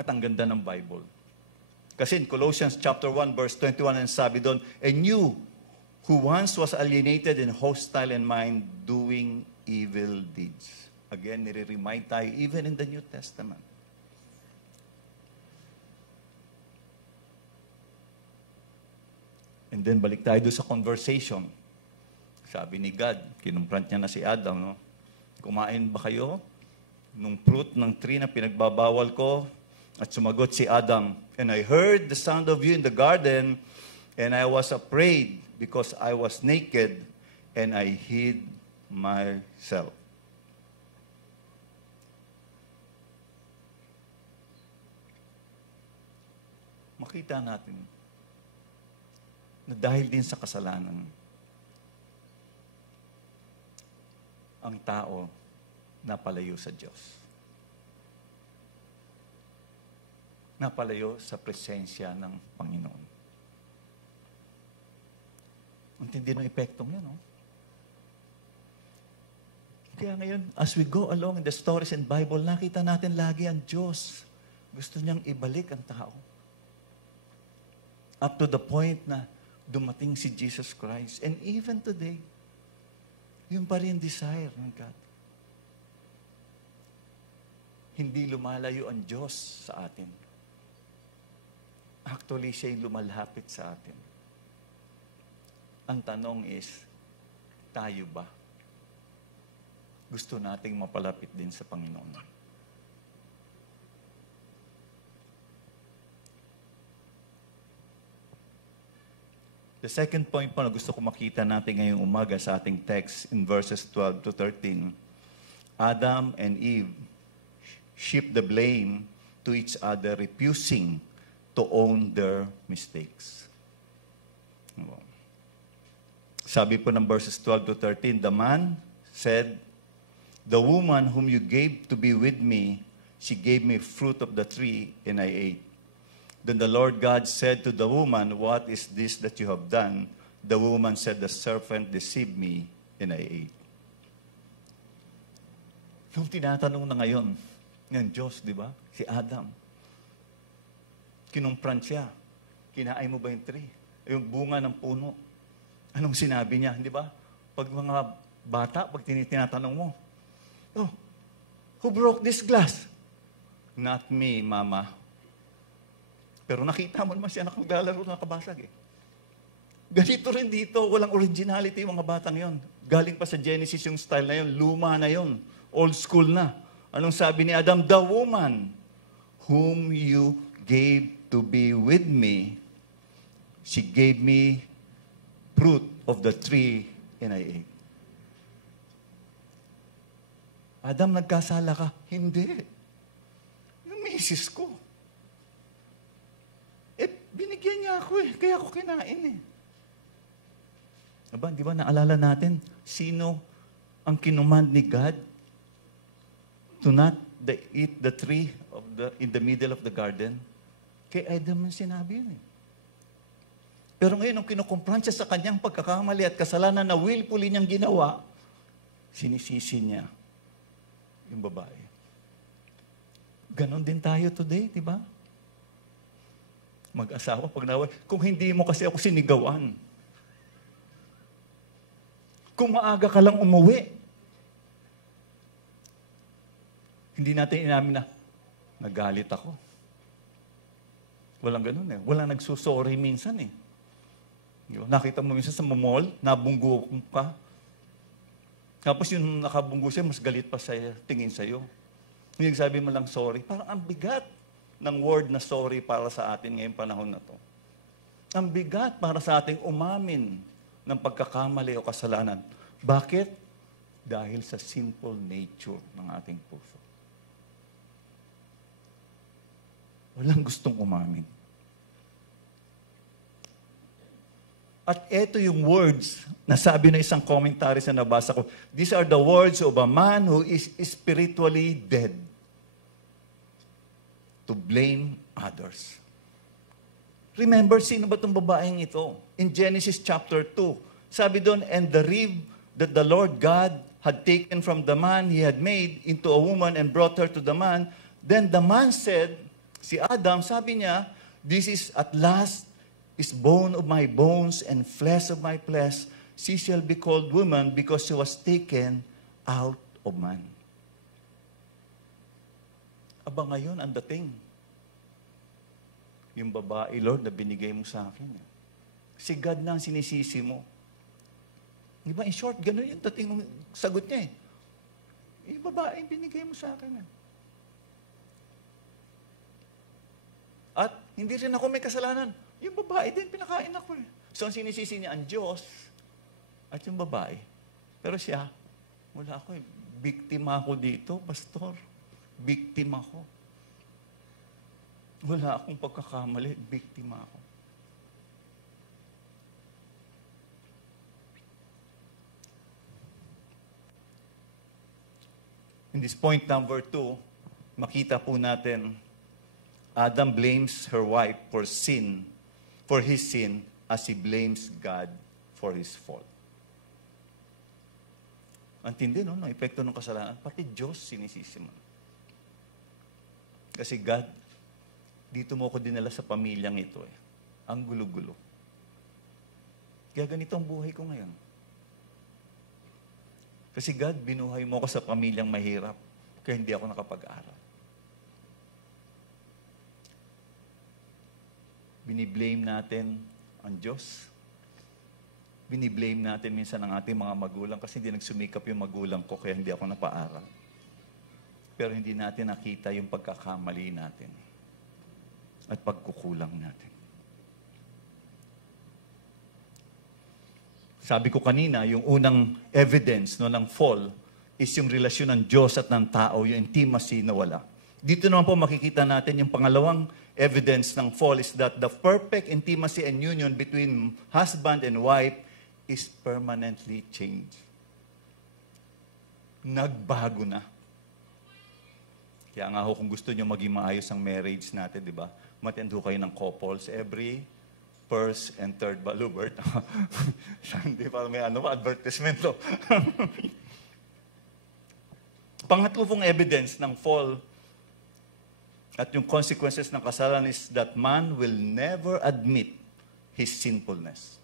At ang ganda ng Bible. Kasi in Colossians chapter 1 verse 21, ang sabi doon, and you who once was alienated and hostile in mind, doing evil deeds. Again, nire-remind tayo, even in the New Testament. And then, balik tayo doon sa conversation. Sabi ni God, kinumprant niya na si Adam, no? Kumain ba kayo nung fruit ng tree na pinagbabawal ko? At sumagot si Adam, and I heard the sound of you in the garden, and I was afraid because I was naked, and I hid myself. Makita natin na dahil din sa kasalanan, ang tao napalayo sa Diyos. Napalayo sa presensya ng Panginoon. Ang tindi ng epektong yan, no? Kaya ngayon, as we go along in the stories in Bible, nakita natin lagi ang Diyos. Gusto niyang ibalik ang tao. Up to the point na dumating si Jesus Christ. And even today, yung pa rin desire ng God. Hindi lumalayo ang Diyos sa atin. Actually, siya'y lumalapit sa atin. Ang tanong is, tayo ba? Gusto nating mapalapit din sa Panginoon. The second point po na gusto ko makita natin ngayong umaga sa ating text in verses 12 to 13, Adam and Eve shift the blame to each other, refusing to own their mistakes. Sabi po ng verses 12 to 13, the man said, the woman whom you gave to be with me, she gave me fruit of the tree, and I ate. Then the Lord God said to the woman, what is this that you have done? The woman said, the serpent deceived me, and I ate. Nung tinatanong na ngayon, ng Diyos, di ba? Si Adam. Kinumpran siya. Kinain mo ba yung tree? Yung bunga ng puno. Anong sinabi niya? Di ba? Pag mga bata, pag tinatanong mo, oh, who broke this glass? Not me, Mama. Pero nakita mo naman siya nakaglalaro na kabasag eh. Ganito rin dito, walang originality yung mga batang yon. Galing pa sa Genesis yung style na yon, luma na yon, old school na. Anong sabi ni Adam? The woman whom you gave to be with me, she gave me fruit of the tree, and I ate. Adam, nagkasala ka? Hindi. Yung misis ko. Binigyan niya ako eh. Kaya ako kinain eh. Aba, di ba naalala natin, sino ang kinumand ni God to not eat the tree in the middle of the garden? Kay Adam ang sinabi yun eh. Pero ngayon, nung kinukumpran siya sa kanyang pagkakamali at kasalanan na willfully niyang ginawa, sinisisi niya yung babae. Ganon din tayo today, di ba? Mag-asawa pag naway, kung hindi mo kasi ako sinigawan. Kung maaga ka lang umuwi, hindi natin inamin na, nagalit ako. Walang ganun eh. Walang nagsusorry minsan eh. Nakita mo minsan sa mall, nabunggo ka. Tapos yung nakabunggo siya, mas galit pa sa tingin sa'yo. Hindi sabi mo lang sorry. Parang ang bigat ng word na sorry para sa atin ngayong panahon na to. Ang bigat para sa ating umamin ng pagkakamali o kasalanan. Bakit? Dahil sa sinful nature ng ating puso. Walang gustong umamin. At ito yung words na sabi ng isang commentary sa nabasa ko. These are the words of a man who is spiritually dead. To blame others. Remember, sino ba itong babaeng ito? In Genesis chapter 2, sabi doon, and the rib that the Lord God had taken from the man he had made into a woman and brought her to the man. Then the man said, si Adam, sabi niya, this is at last is bone of my bones and flesh of my flesh. She shall be called woman because she was taken out of man. Aba ngayon, ang dating. Yung babae, Lord, na binigay mo sa akin. Si God na ang sinisisi mo. Di ba? In short, gano'n yung dating ng sagot niya eh. Yung babae, binigay mo sa akin. At hindi rin ako may kasalanan. Yung babae din, pinakain ako eh. So, ang sinisisi niya, ang Diyos at yung babae. Pero siya, wala ako eh. Biktima ako dito, pastor. Biktima ako. Wala akong pagkakamali, biktima ako. In this point number 2, makita po natin, Adam blames her wife for his sin, as he blames God for his fault. Ang tindi, no? Ang epekto ng kasalanan, pati Diyos sinisisi mo. Kasi God, dito mo ako dinala sa pamilyang ito eh. Ang gulo-gulo. Kaya ganito ang buhay ko ngayon. Kasi God, binuhay mo ako sa pamilyang mahirap, kaya hindi ako nakapag-aral. Biniblame natin ang Diyos. Biniblame natin minsan ang ating mga magulang kasi hindi nagsumikap yung magulang ko kaya hindi ako napaaral. Pero hindi natin nakita yung pagkakamali natin at pagkukulang natin. Sabi ko kanina, yung unang evidence ng fall is yung relasyon ng Diyos at ng tao, yung intimacy na wala. Dito naman po makikita natin yung pangalawang evidence ng fall is that the perfect intimacy and union between husband and wife is permanently changed. Nagbago na. Kaya nga ho, kung gusto nyo maging maayos ang marriage natin, di ba? Matendo kayo ng couples every first and third balubert. Hindi pa may advertisement to. Pangatlo pong evidence ng fall at yung consequences ng kasalanan is that man will never admit his sinfulness.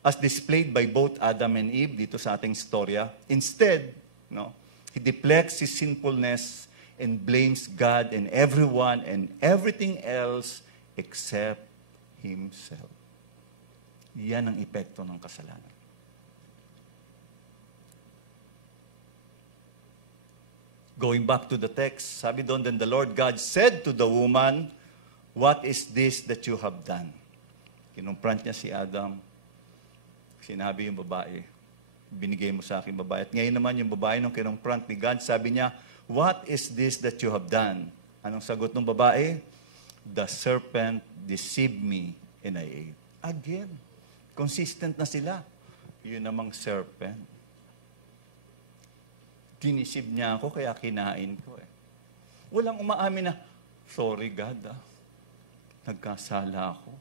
As displayed by both Adam and Eve dito sa ating storya. Instead, he deflects his sinfulness and blames God and everyone and everything else except himself. Yan ang epekto ng kasalanan. Going back to the text, sabi doon, then the Lord God said to the woman, what is this that you have done? Kinumpran niya si Adam. Sinabi yung babae, binigay mo sa akin babae. At ngayon naman yung babae nung kinumpran ni God, sabi niya, what is this that you have done? Anong sagot ng babae? The serpent deceived me and I ate. Again, consistent na sila. Yun namang serpent. Tinisib niya ako, kaya kinain ko eh. Walang umaamin na, sorry God, nagkasala ako.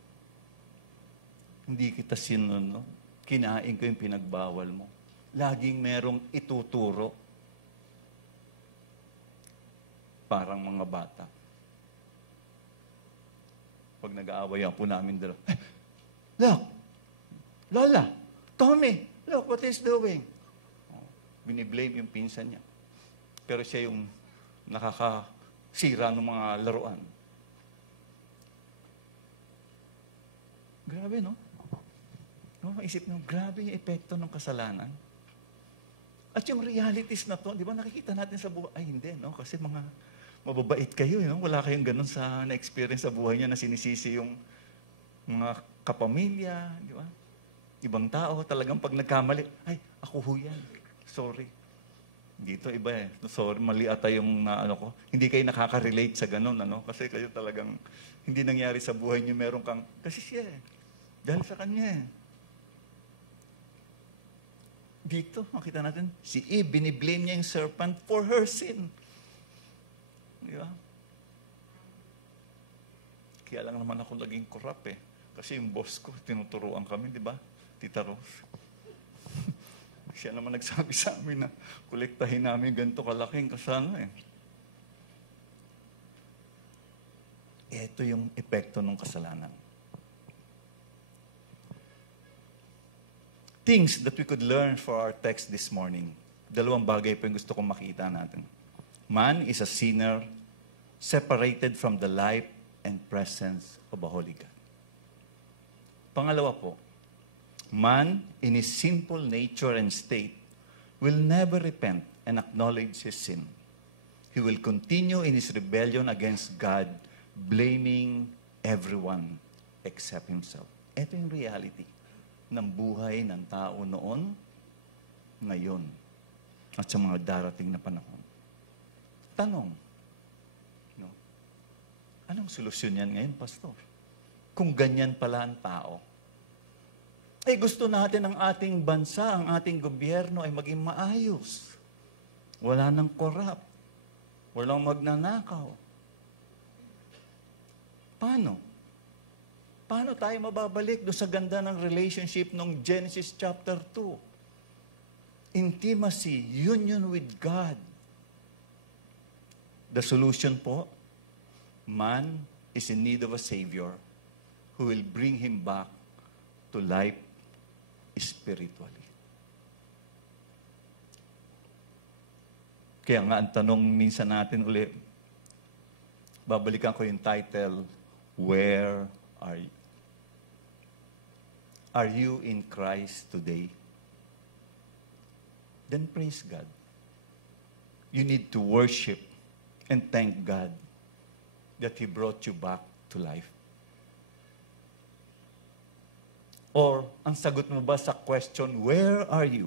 Hindi kita sinunod. Kinain ko yung pinagbawal mo. Laging merong ituturo. Parang mga bata. Pag nag-aaway po namin dalawa, look, Lola, Tommy, look what he's doing. Biniblame yung pinsan niya. Pero siya yung nakakasira ng mga laruan. Grabe, no? Maisip nyo, grabe yung epekto ng kasalanan. At yung realities na to, di ba nakikita natin sa buhay? Ay, hindi, no? Kasi mga mababait kayo, no? Wala kayong ganun sa na-experience sa buhay niya na sinisisi yung mga kapamilya, di ba? Ibang tao, talagang pag nagkamali, ay, ako ho yan. Sorry. Dito iba eh. Sorry, mali ata yung ko. Hindi kayo nakaka-relate sa ganun, Kasi kayo talagang hindi nangyari sa buhay niyo, meron kang, kasi siya eh. Dahil sa kanya eh. Dito, makita natin, si Eve, biniblame niya yung serpent for her sin. Di ba? Kaya lang naman ako naging corrupt eh. Kasi yung boss ko, tinuturuan kami, di ba? Tita Rose. Siya naman nagsabi sa amin na kolektahin namin ganito kalaking kasama eh. Ito yung epekto ng kasalanan. Things that we could learn for our text this morning. Dalawang bagay po yung gusto kong makita natin. Man is a sinner separated from the life and presence of a holy God. Pangalawa po, man in his sinful nature and state will never repent and acknowledge his sin. He will continue in his rebellion against God, blaming everyone except himself. Ito yung reality ng buhay ng tao noon, ngayon, at sa mga darating na panahon. Tanong, anong solusyon yan ngayon, Pastor? Kung ganyan pala ang tao, gusto natin ang ating bansa, ang ating gobyerno ay maging maayos. Wala nang corrupt. Walang magnanakaw. Paano? Paano tayo mababalik doon sa ganda ng relationship ng Genesis chapter 2? Intimacy, union with God. The solution po, man is in need of a Savior who will bring him back to life spiritually. Kaya nga, ang tanong minsan natin ulit, babalikan ko yung title, Where are you? Are you in Christ today? Then praise God. You need to worship and thank God that He brought you back to life. Or, ang sagot mo ba sa question, where are you?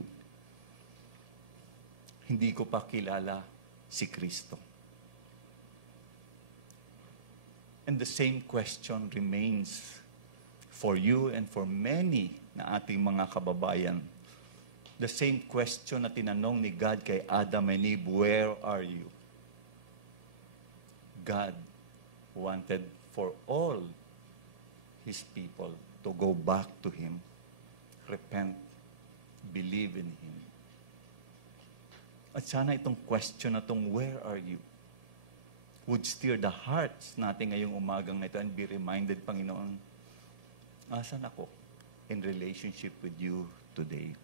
Hindi ko pa kilala si Kristo. And the same question remains for you and for many na ating mga kababayan. The same question na tinanong ni God kay Adam and Eve, where are you? God wanted for all His people to go back to Him, repent, believe in Him. At sana itong question na itong, where are you? Would steer the hearts natin ngayong umagang na ito and be reminded, Panginoon, asan ako in relationship with you today?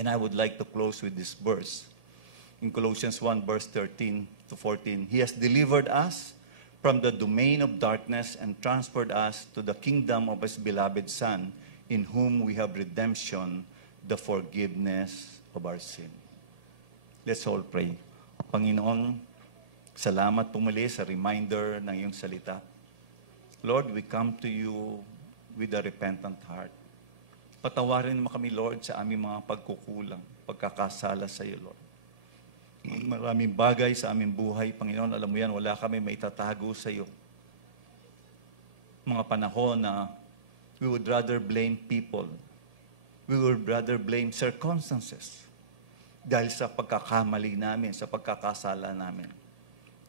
And I would like to close with this verse. In Colossians 1, verse 13 to 14, He has delivered us from the domain of darkness and transferred us to the kingdom of His beloved Son, in whom we have redemption, the forgiveness of our sin. Let's all pray. Panginoon, salamat pumuli sa reminder ng iyong salita. Lord, we come to you with a repentant heart. Patawarin mo kami, Lord, sa aming mga pagkukulang, pagkakasala sa iyo, Lord. Maraming bagay sa aming buhay, Panginoon, alam mo yan, wala kami maitatago sa iyo. Mga panahon na we would rather blame people. We would rather blame circumstances dahil sa pagkakamali namin, sa pagkakasala namin.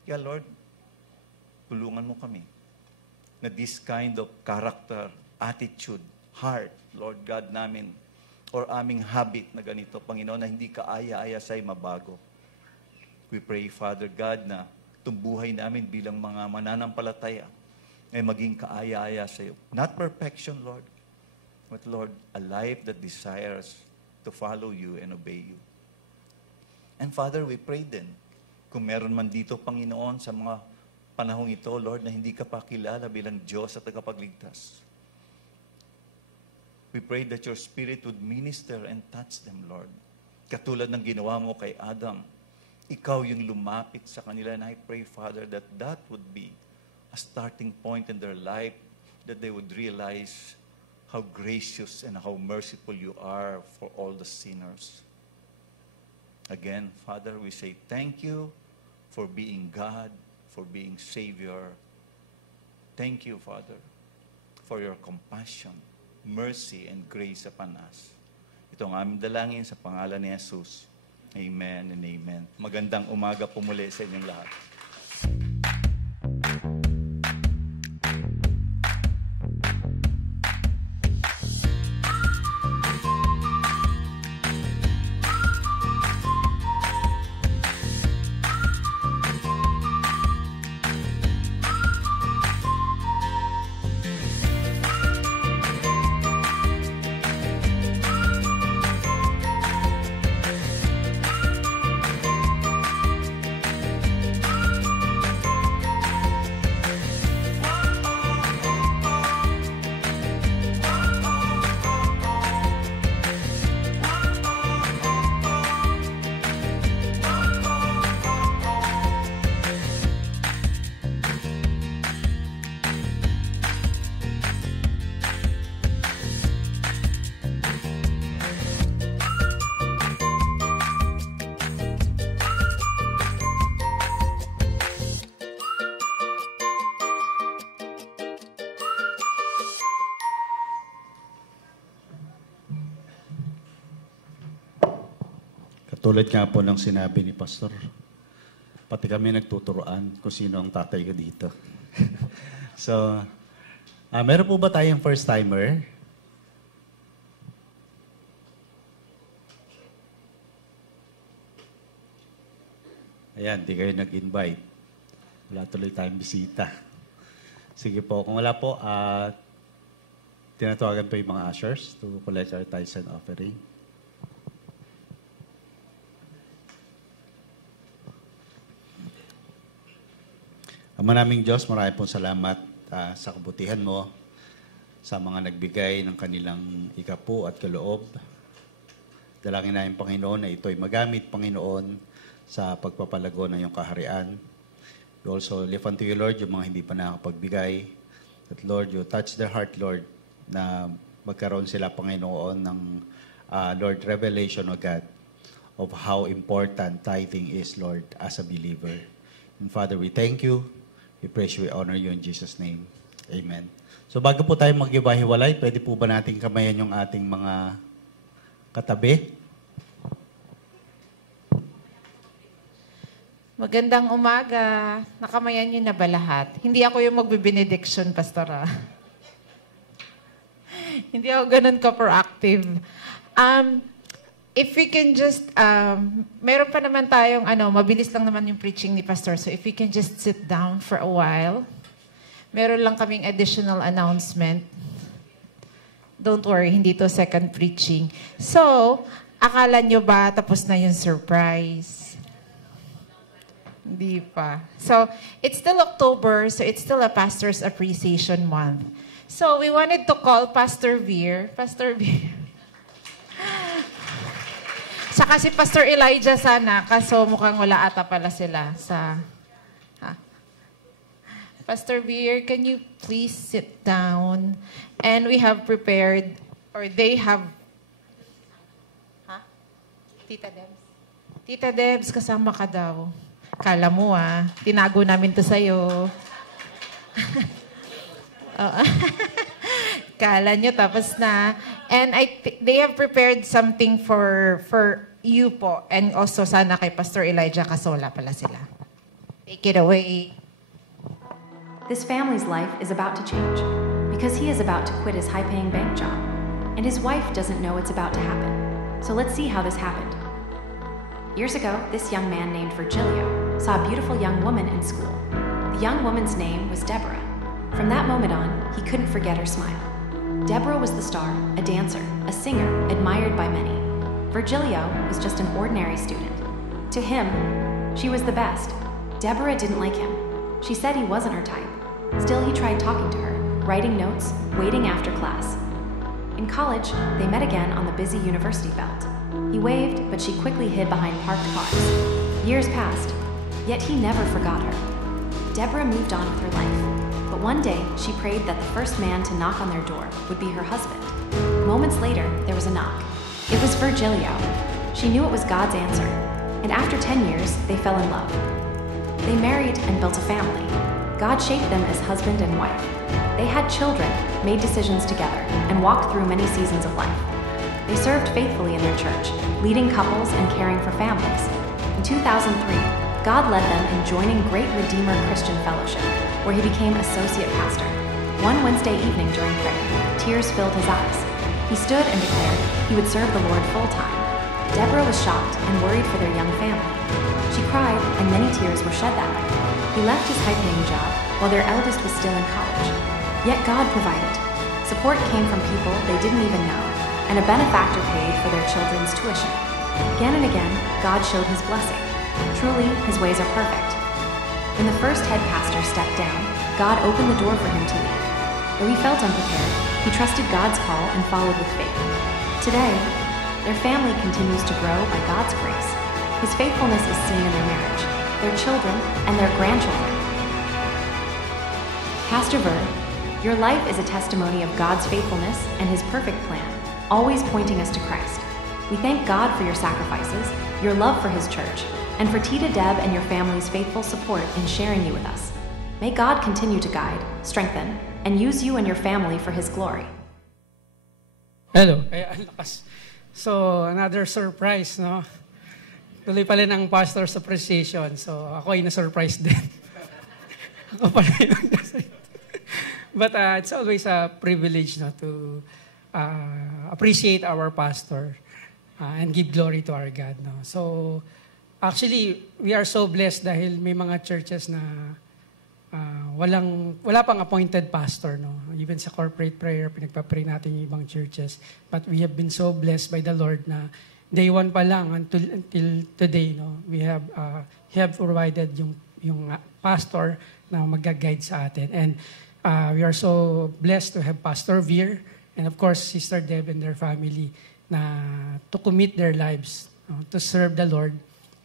Kaya Lord, tulungan mo kami na this kind of character, attitude, heart, Lord God namin, or aming habit na ganito, Panginoon, na hindi kaaya-aya sa'yo mabago. We pray, Father God, na tumbuhay namin bilang mga mananampalataya ay maging kaaya-aya sa'yo. Not perfection, Lord, but Lord, a life that desires to follow you and obey you. And Father, we pray din, kung meron man dito, Panginoon, sa mga panahong ito, Lord, na hindi ka pa kilala bilang Diyos at tagapagligtas. We pray that your Spirit would minister and touch them, Lord. Katulad ng ginawa mo kay Adam, ikaw yung lumapit sa kanila. And I pray, Father, that that would be a starting point in their life, that they would realize how gracious and how merciful you are for all the sinners. Again, Father, we say thank you for being God, for being Savior. Thank you, Father, for your compassion, mercy, and grace upon us. Ito ang aming dalangin sa pangalan ni Jesus. Amen and amen. Magandang umaga po muli sa inyong lahat. Tulad nga po ng sinabi ni Pastor, pati kami nagtuturoan kung sino ang tatay ko dito. So, meron po ba tayong first-timer? Ayan, di kayo nag-invite. Wala tuloy tayong bisita. Sige po, kung wala po, tinatawagan po yung mga ushers to collect our tithes and offering. Ama naming Diyos, marami pong salamat sa kabutihan mo, sa mga nagbigay ng kanilang ikapu at kaloob. Dalangin namin, Panginoon, na ito'y magamit, Panginoon, sa pagpapalago ng iyong kaharian. We also lift unto you, Lord, yung mga hindi pa nakakapagbigay. That, Lord, you touch their heart, Lord, na magkaroon sila, Panginoon, ng Lord, revelation, O God, of how important tithing is, Lord, as a believer. And Father, we thank you. We praise you, we honor you in Jesus' name. Amen. So bago po tayo mag-iwahiwalay, pwede po ba natin kamayan yung ating mga katabi? Magandang umaga. Nakamayan niyo na ba lahat? Hindi ako yung magbe-benediction, Pastora. Hindi ako ganun ka-proactive. If we can just, meron pa naman tayong, mabilis lang naman yung preaching ni Pastor. So if we can just sit down for a while. Meron lang kaming additional announcement. Don't worry, hindi to second preaching. So, akala nyo ba tapos na yung surprise? Hindi pa. So, it's still October, so it's still a Pastor's Appreciation Month. So, we wanted to call Pastor Veer. Pastor Veer. Saka si Pastor Elijah sana, kaso mukhang wala ata pala sila sa... Pastor Veer, can you please sit down? And we have prepared, or they have... Tita Debs? Tita Debs, kasama ka daw. Kala mo tinago namin to sa'yo. Kala nyo tapos na. And they have prepared something for you po, and also sana kay Pastor Elijah Casola pala sila. Take it away. This family's life is about to change because he is about to quit his high-paying bank job, and his wife doesn't know it's about to happen. So let's see how this happened. Years ago, this young man named Virgilio saw a beautiful young woman in school. The young woman's name was Deborah. From that moment on, he couldn't forget her smile. Deborah was the star, a dancer, a singer, admired by many. Virgilio was just an ordinary student. To him, she was the best. Deborah didn't like him. She said he wasn't her type. Still, he tried talking to her, writing notes, waiting after class. In college, they met again on the busy university belt. He waved, but she quickly hid behind parked cars. Years passed, yet he never forgot her. Deborah moved on with her life, but one day she prayed that the first man to knock on their door would be her husband. Moments later, there was a knock. It was Virgilio. She knew it was God's answer, and after 10 years, they fell in love. They married and built a family. God shaped them as husband and wife. They had children, made decisions together, and walked through many seasons of life. They served faithfully in their church, leading couples and caring for families. In 2003, God led them in joining Great Redeemer Christian Fellowship, where he became associate pastor. One Wednesday evening during prayer, tears filled his eyes. He stood and declared he would serve the Lord full-time. Deborah was shocked and worried for their young family. She cried, and many tears were shed that night. He left his high-paying job while their eldest was still in college. Yet God provided. Support came from people they didn't even know, and a benefactor paid for their children's tuition. Again and again, God showed his blessing. Truly, his ways are perfect. When the first head pastor stepped down, God opened the door for him to leave. Though he felt unprepared, he trusted God's call and followed with faith. Today, their family continues to grow by God's grace. His faithfulness is seen in their marriage, their children, and their grandchildren. Pastor Ver, your life is a testimony of God's faithfulness and his perfect plan, always pointing us to Christ. We thank God for your sacrifices, your love for his church, and for Tita Deb and your family's faithful support in sharing you with us. May God continue to guide, strengthen, and use you and your family for his glory. Hello. Ang lakas. So, another surprise, no? Tuloy pala ng pastor's appreciation. So, ako ay na-surprise din. Ako pala yung But it's always a privilege, no, to appreciate our pastor and give glory to our God, no? So, actually, we are so blessed dahil may mga churches na wala pang appointed pastor, no? Even sa corporate prayer, pinagpa-pray natin yung ibang churches. But we have been so blessed by the Lord na day one pa lang until today, no? We have provided yung pastor na mag-guide sa atin. And we are so blessed to have Pastor Veer and of course Sister Deb and their family na to commit their lives, no, to serve the Lord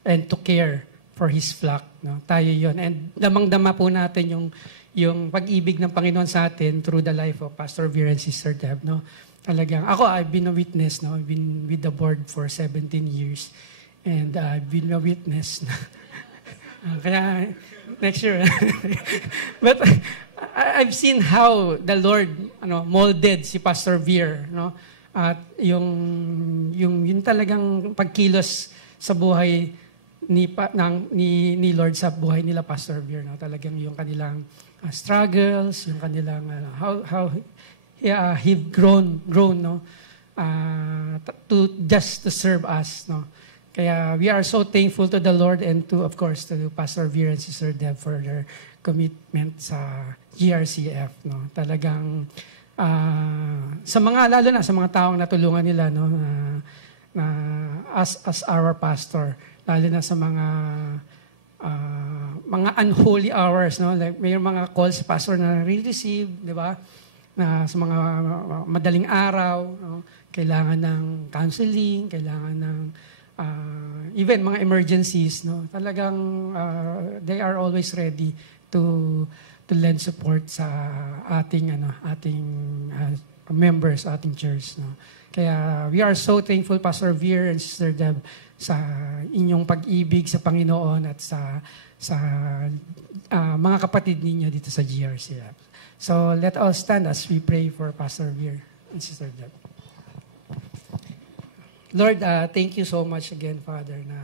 and to care for His flock, no? Tayo yon. And damang-dama po natin yung pag-ibig ng Panginoon sa atin through the life of Pastor Veer and Sister Deb, no? Talagang, I've been a witness, no? I've been with the board for 17 years. And I've been a witness. Kaya, next year. But I've seen how the Lord molded si Pastor Veer, no? At yung talagang pagkilos sa buhay ni Lord sa buhay nila Pastor Veer, no? Talagang yung kanilang struggles, yung kanilang how he've grown, no, to serve us, no. Kaya we are so thankful to the Lord and to, of course, to Pastor Veer and Sister Deb for their commitment sa GRCF, no. Talagang lalo na sa mga taong natulungan nila, no, as our pastor, lalo na sa mga unholy hours, no, like may mga calls pastor na receive, di ba? Na sa mga madaling araw, no, kailangan ng counseling, kailangan ng even mga emergencies, no. Talagang they are always ready to lend support sa ating members, ating church, no. Kaya we are so thankful, Pastor Veer and Sister Deb, sa inyong pag-ibig sa Panginoon at sa mga kapatid ninyo dito sa GRCF. So let all stand as we pray for Pastor Veer and Sister Deb. Lord, thank you so much again, Father, na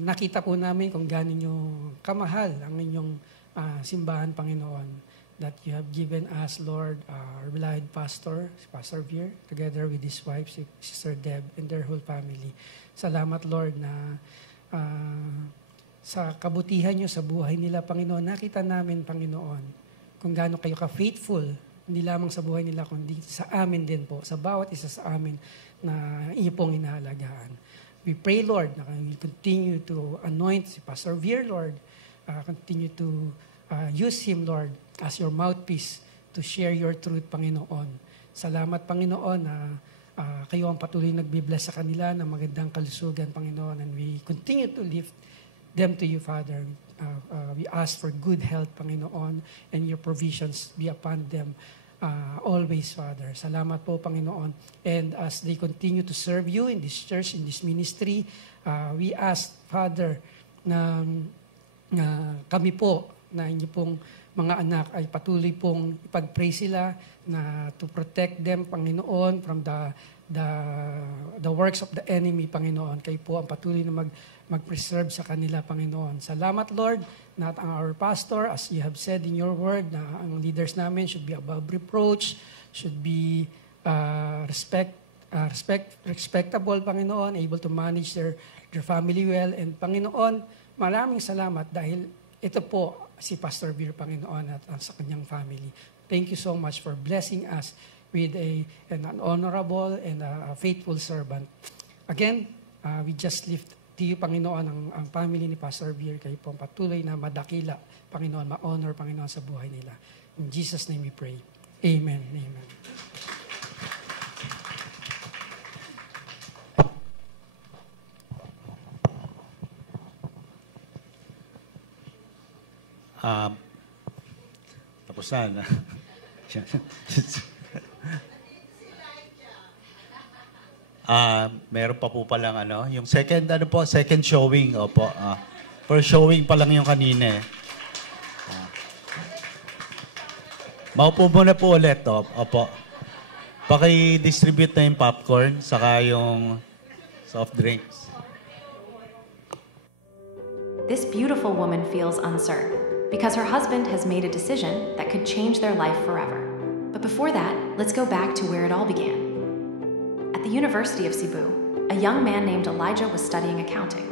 nakita po namin kung gaano nyo kamahal ang inyong simbahan, Panginoon, that you have given us, Lord, our beloved pastor, si Pastor Veer, together with his wife, si Sister Deb, and their whole family. Salamat, Lord, na sa kabutihan nyo sa buhay nila, Panginoon, nakita namin, Panginoon, kung gaano kayo ka-faithful, hindi lamang sa buhay nila, kundi sa amin din po, sa bawat isa sa amin na inyo pong inaalagaan. We pray, Lord, na you continue to anoint si Pastor Veer, Lord, continue to use him, Lord, as your mouthpiece to share your truth, Panginoon. Salamat, Panginoon, na kayo ang patuloy nagbibless sa kanila ng magandang kalusugan, Panginoon, and we continue to lift them to you, Father. We ask for good health, Panginoon, and your provisions be upon them always, Father. Salamat po, Panginoon. And as they continue to serve you in this church, in this ministry, we ask, Father, na kami po, na inyo pong mga anak ay patuloy pong ipag-pray sila na to protect them, Panginoon, from the works of the enemy, Panginoon. Kayo po ang patuloy na mag-preserve sa kanila, Panginoon. Salamat, Lord, na our pastor, as you have said in your word, na ang leaders namin should be above reproach, should be respectable, Panginoon, able to manage their family well. And Panginoon, maraming salamat dahil ito po si Pastor Veer, Panginoon, at sa kanyang family. Thank you so much for blessing us with an honorable and a faithful servant. Again, we just lift to you, Panginoon, ang family ni Pastor Veer. Kayo po patuloy na madakila, Panginoon, ma-honor, Panginoon, sa buhay nila. In Jesus' name we pray. Amen. Amen. Tapos na. Meron pa po palang yung second showing, opo. First showing pa lang yung kanina eh. Maupo muna po ulit, opo. Paki-distribute na yung popcorn, saka yung soft drinks. This beautiful woman feels uncertain because her husband has made a decision that could change their life forever. But before that, let's go back to where it all began. At the University of Cebu, a young man named Elijah was studying accounting.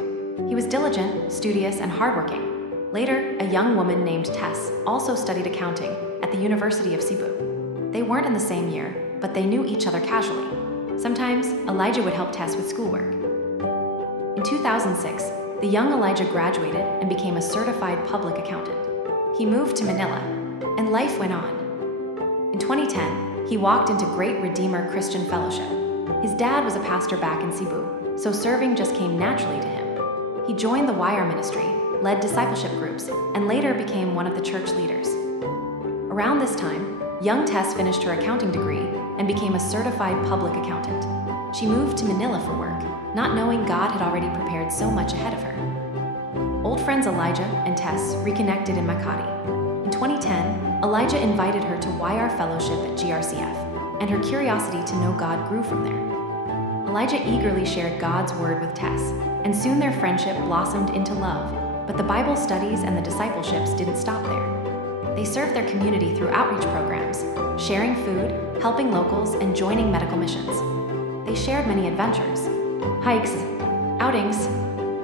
He was diligent, studious, and hardworking. Later, a young woman named Tess also studied accounting at the University of Cebu. They weren't in the same year, but they knew each other casually. Sometimes, Elijah would help Tess with schoolwork. In 2006, the young Elijah graduated and became a certified public accountant. He moved to Manila, and life went on. In 2010, he walked into Great Redeemer Christian Fellowship. His dad was a pastor back in Cebu, so serving just came naturally to him. He joined the YR ministry, led discipleship groups, and later became one of the church leaders. Around this time, young Tess finished her accounting degree and became a certified public accountant. She moved to Manila for work, not knowing God had already prepared so much ahead of her. Old friends Elijah and Tess reconnected in Makati. In 2010, Elijah invited her to YR Fellowship at GRCF, and her curiosity to know God grew from there. Elijah eagerly shared God's word with Tess, and soon their friendship blossomed into love, but the Bible studies and the discipleships didn't stop there. They served their community through outreach programs, sharing food, helping locals, and joining medical missions. They shared many adventures, hikes, outings,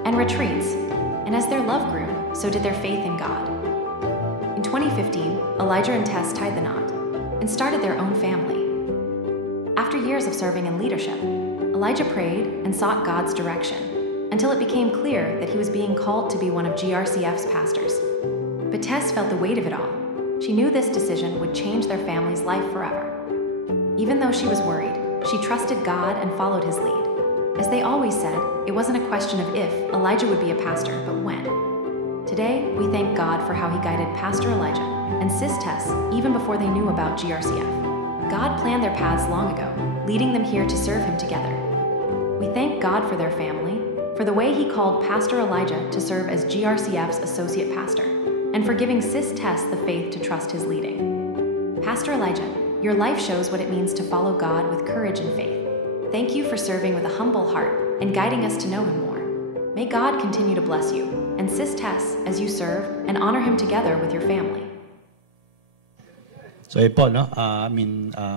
and retreats, and as their love grew, so did their faith in God. In 2015, Elijah and Tess tied the knot and started their own family. After years of serving in leadership, Elijah prayed and sought God's direction until it became clear that he was being called to be one of GRCF's pastors. But Tess felt the weight of it all. She knew this decision would change their family's life forever. Even though she was worried, she trusted God and followed his lead. As they always said, it wasn't a question of if Elijah would be a pastor, but when. Today, we thank God for how he guided Pastor Elijah and Sis Tess even before they knew about GRCF. God planned their paths long ago, leading them here to serve him together. We thank God for their family, for the way he called Pastor Elijah to serve as GRCF's associate pastor, and for giving Sis Tess the faith to trust his leading. Pastor Elijah, your life shows what it means to follow God with courage and faith. Thank you for serving with a humble heart and guiding us to know Him more. May God continue to bless you and Sis Tess as you serve and honor Him together with your family. So yun po, no?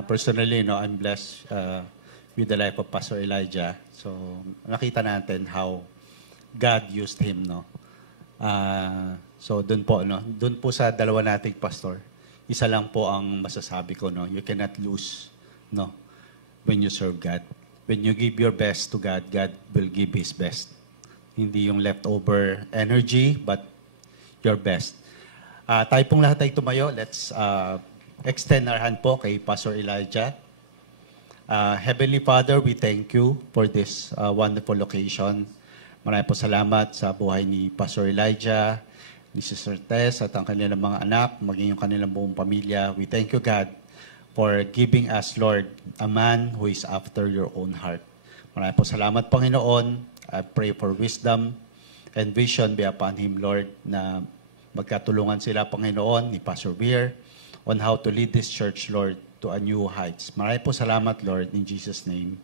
Personally, no, I'm blessed with the life of Pastor Elijah. So nakita natin how God used him, no? So doon po, no? Doon po sa dalawa nating pastor, isa lang po ang masasabi ko, no? You cannot lose, no? When you serve God. When you give your best to God, God will give His best. Hindi yung leftover energy, but your best. Tayo pong lahat ay tumayo. Let's extend our hand po kay Pastor Elijah. Heavenly Father, we thank you for this wonderful occasion. Maraming po salamat sa buhay ni Pastor Elijah, ni Sister Tess, at ang kanilang mga anak, maging yung kanilang buong pamilya. We thank you, God, for giving us, Lord, a man who is after your own heart. Maraming po salamat, Panginoon. I pray for wisdom and vision be upon him, Lord, na magkatulungan sila, Panginoon, ni Pastor Weir, on how to lead this church, Lord, to a new heights. Maraming po salamat, Lord, in Jesus' name.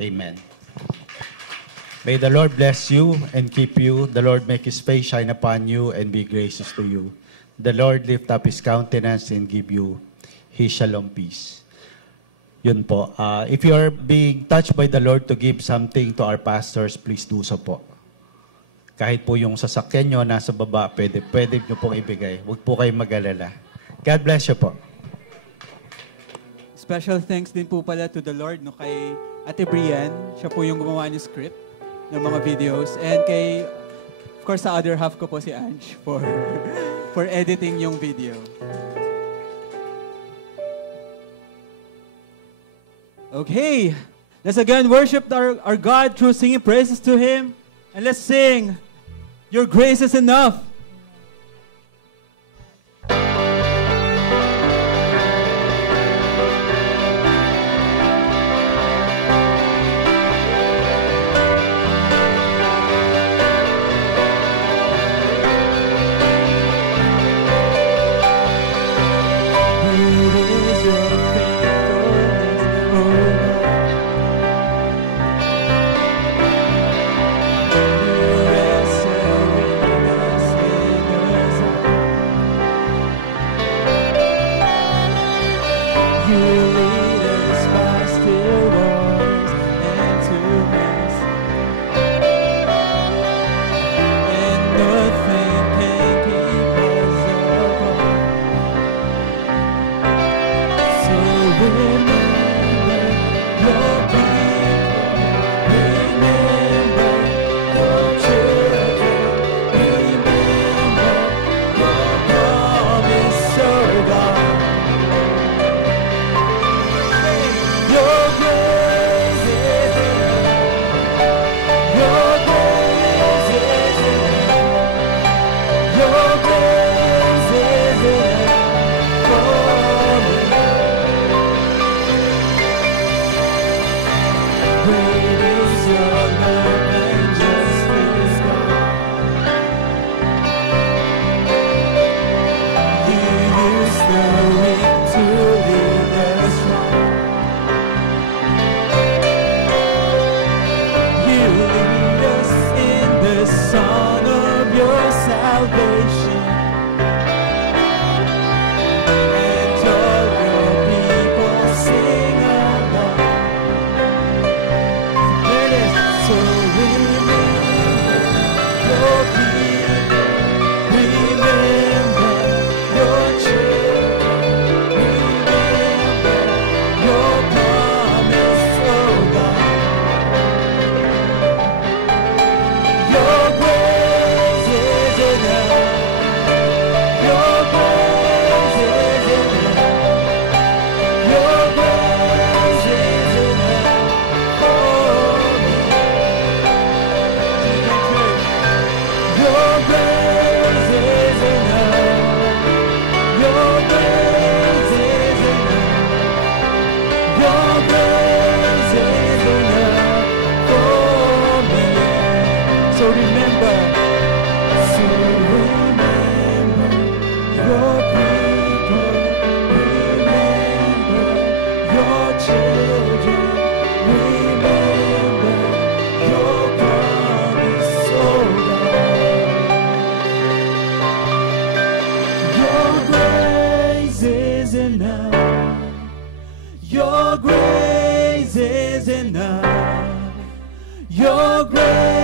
Amen. May the Lord bless you and keep you. The Lord make His face shine upon you and be gracious to you. The Lord lift up His countenance and give you His shalom peace. Yun po. If you are being touched by the Lord to give something to our pastors, please do so po. Kahit po yung sasakyan nyo nasa baba, pwede nyo pong ibigay. Huwag po kayong mag-alala. God bless you po. Special thanks din po pala to the Lord, no, kay Ate Brian. Siya po yung gumawa ng script ng mga videos. And kay, of course, sa other half ko po si Ange for editing yung video. Okay, let's again worship our God through singing praises to Him. And let's sing, Your Grace is Enough. So is enough. Your grace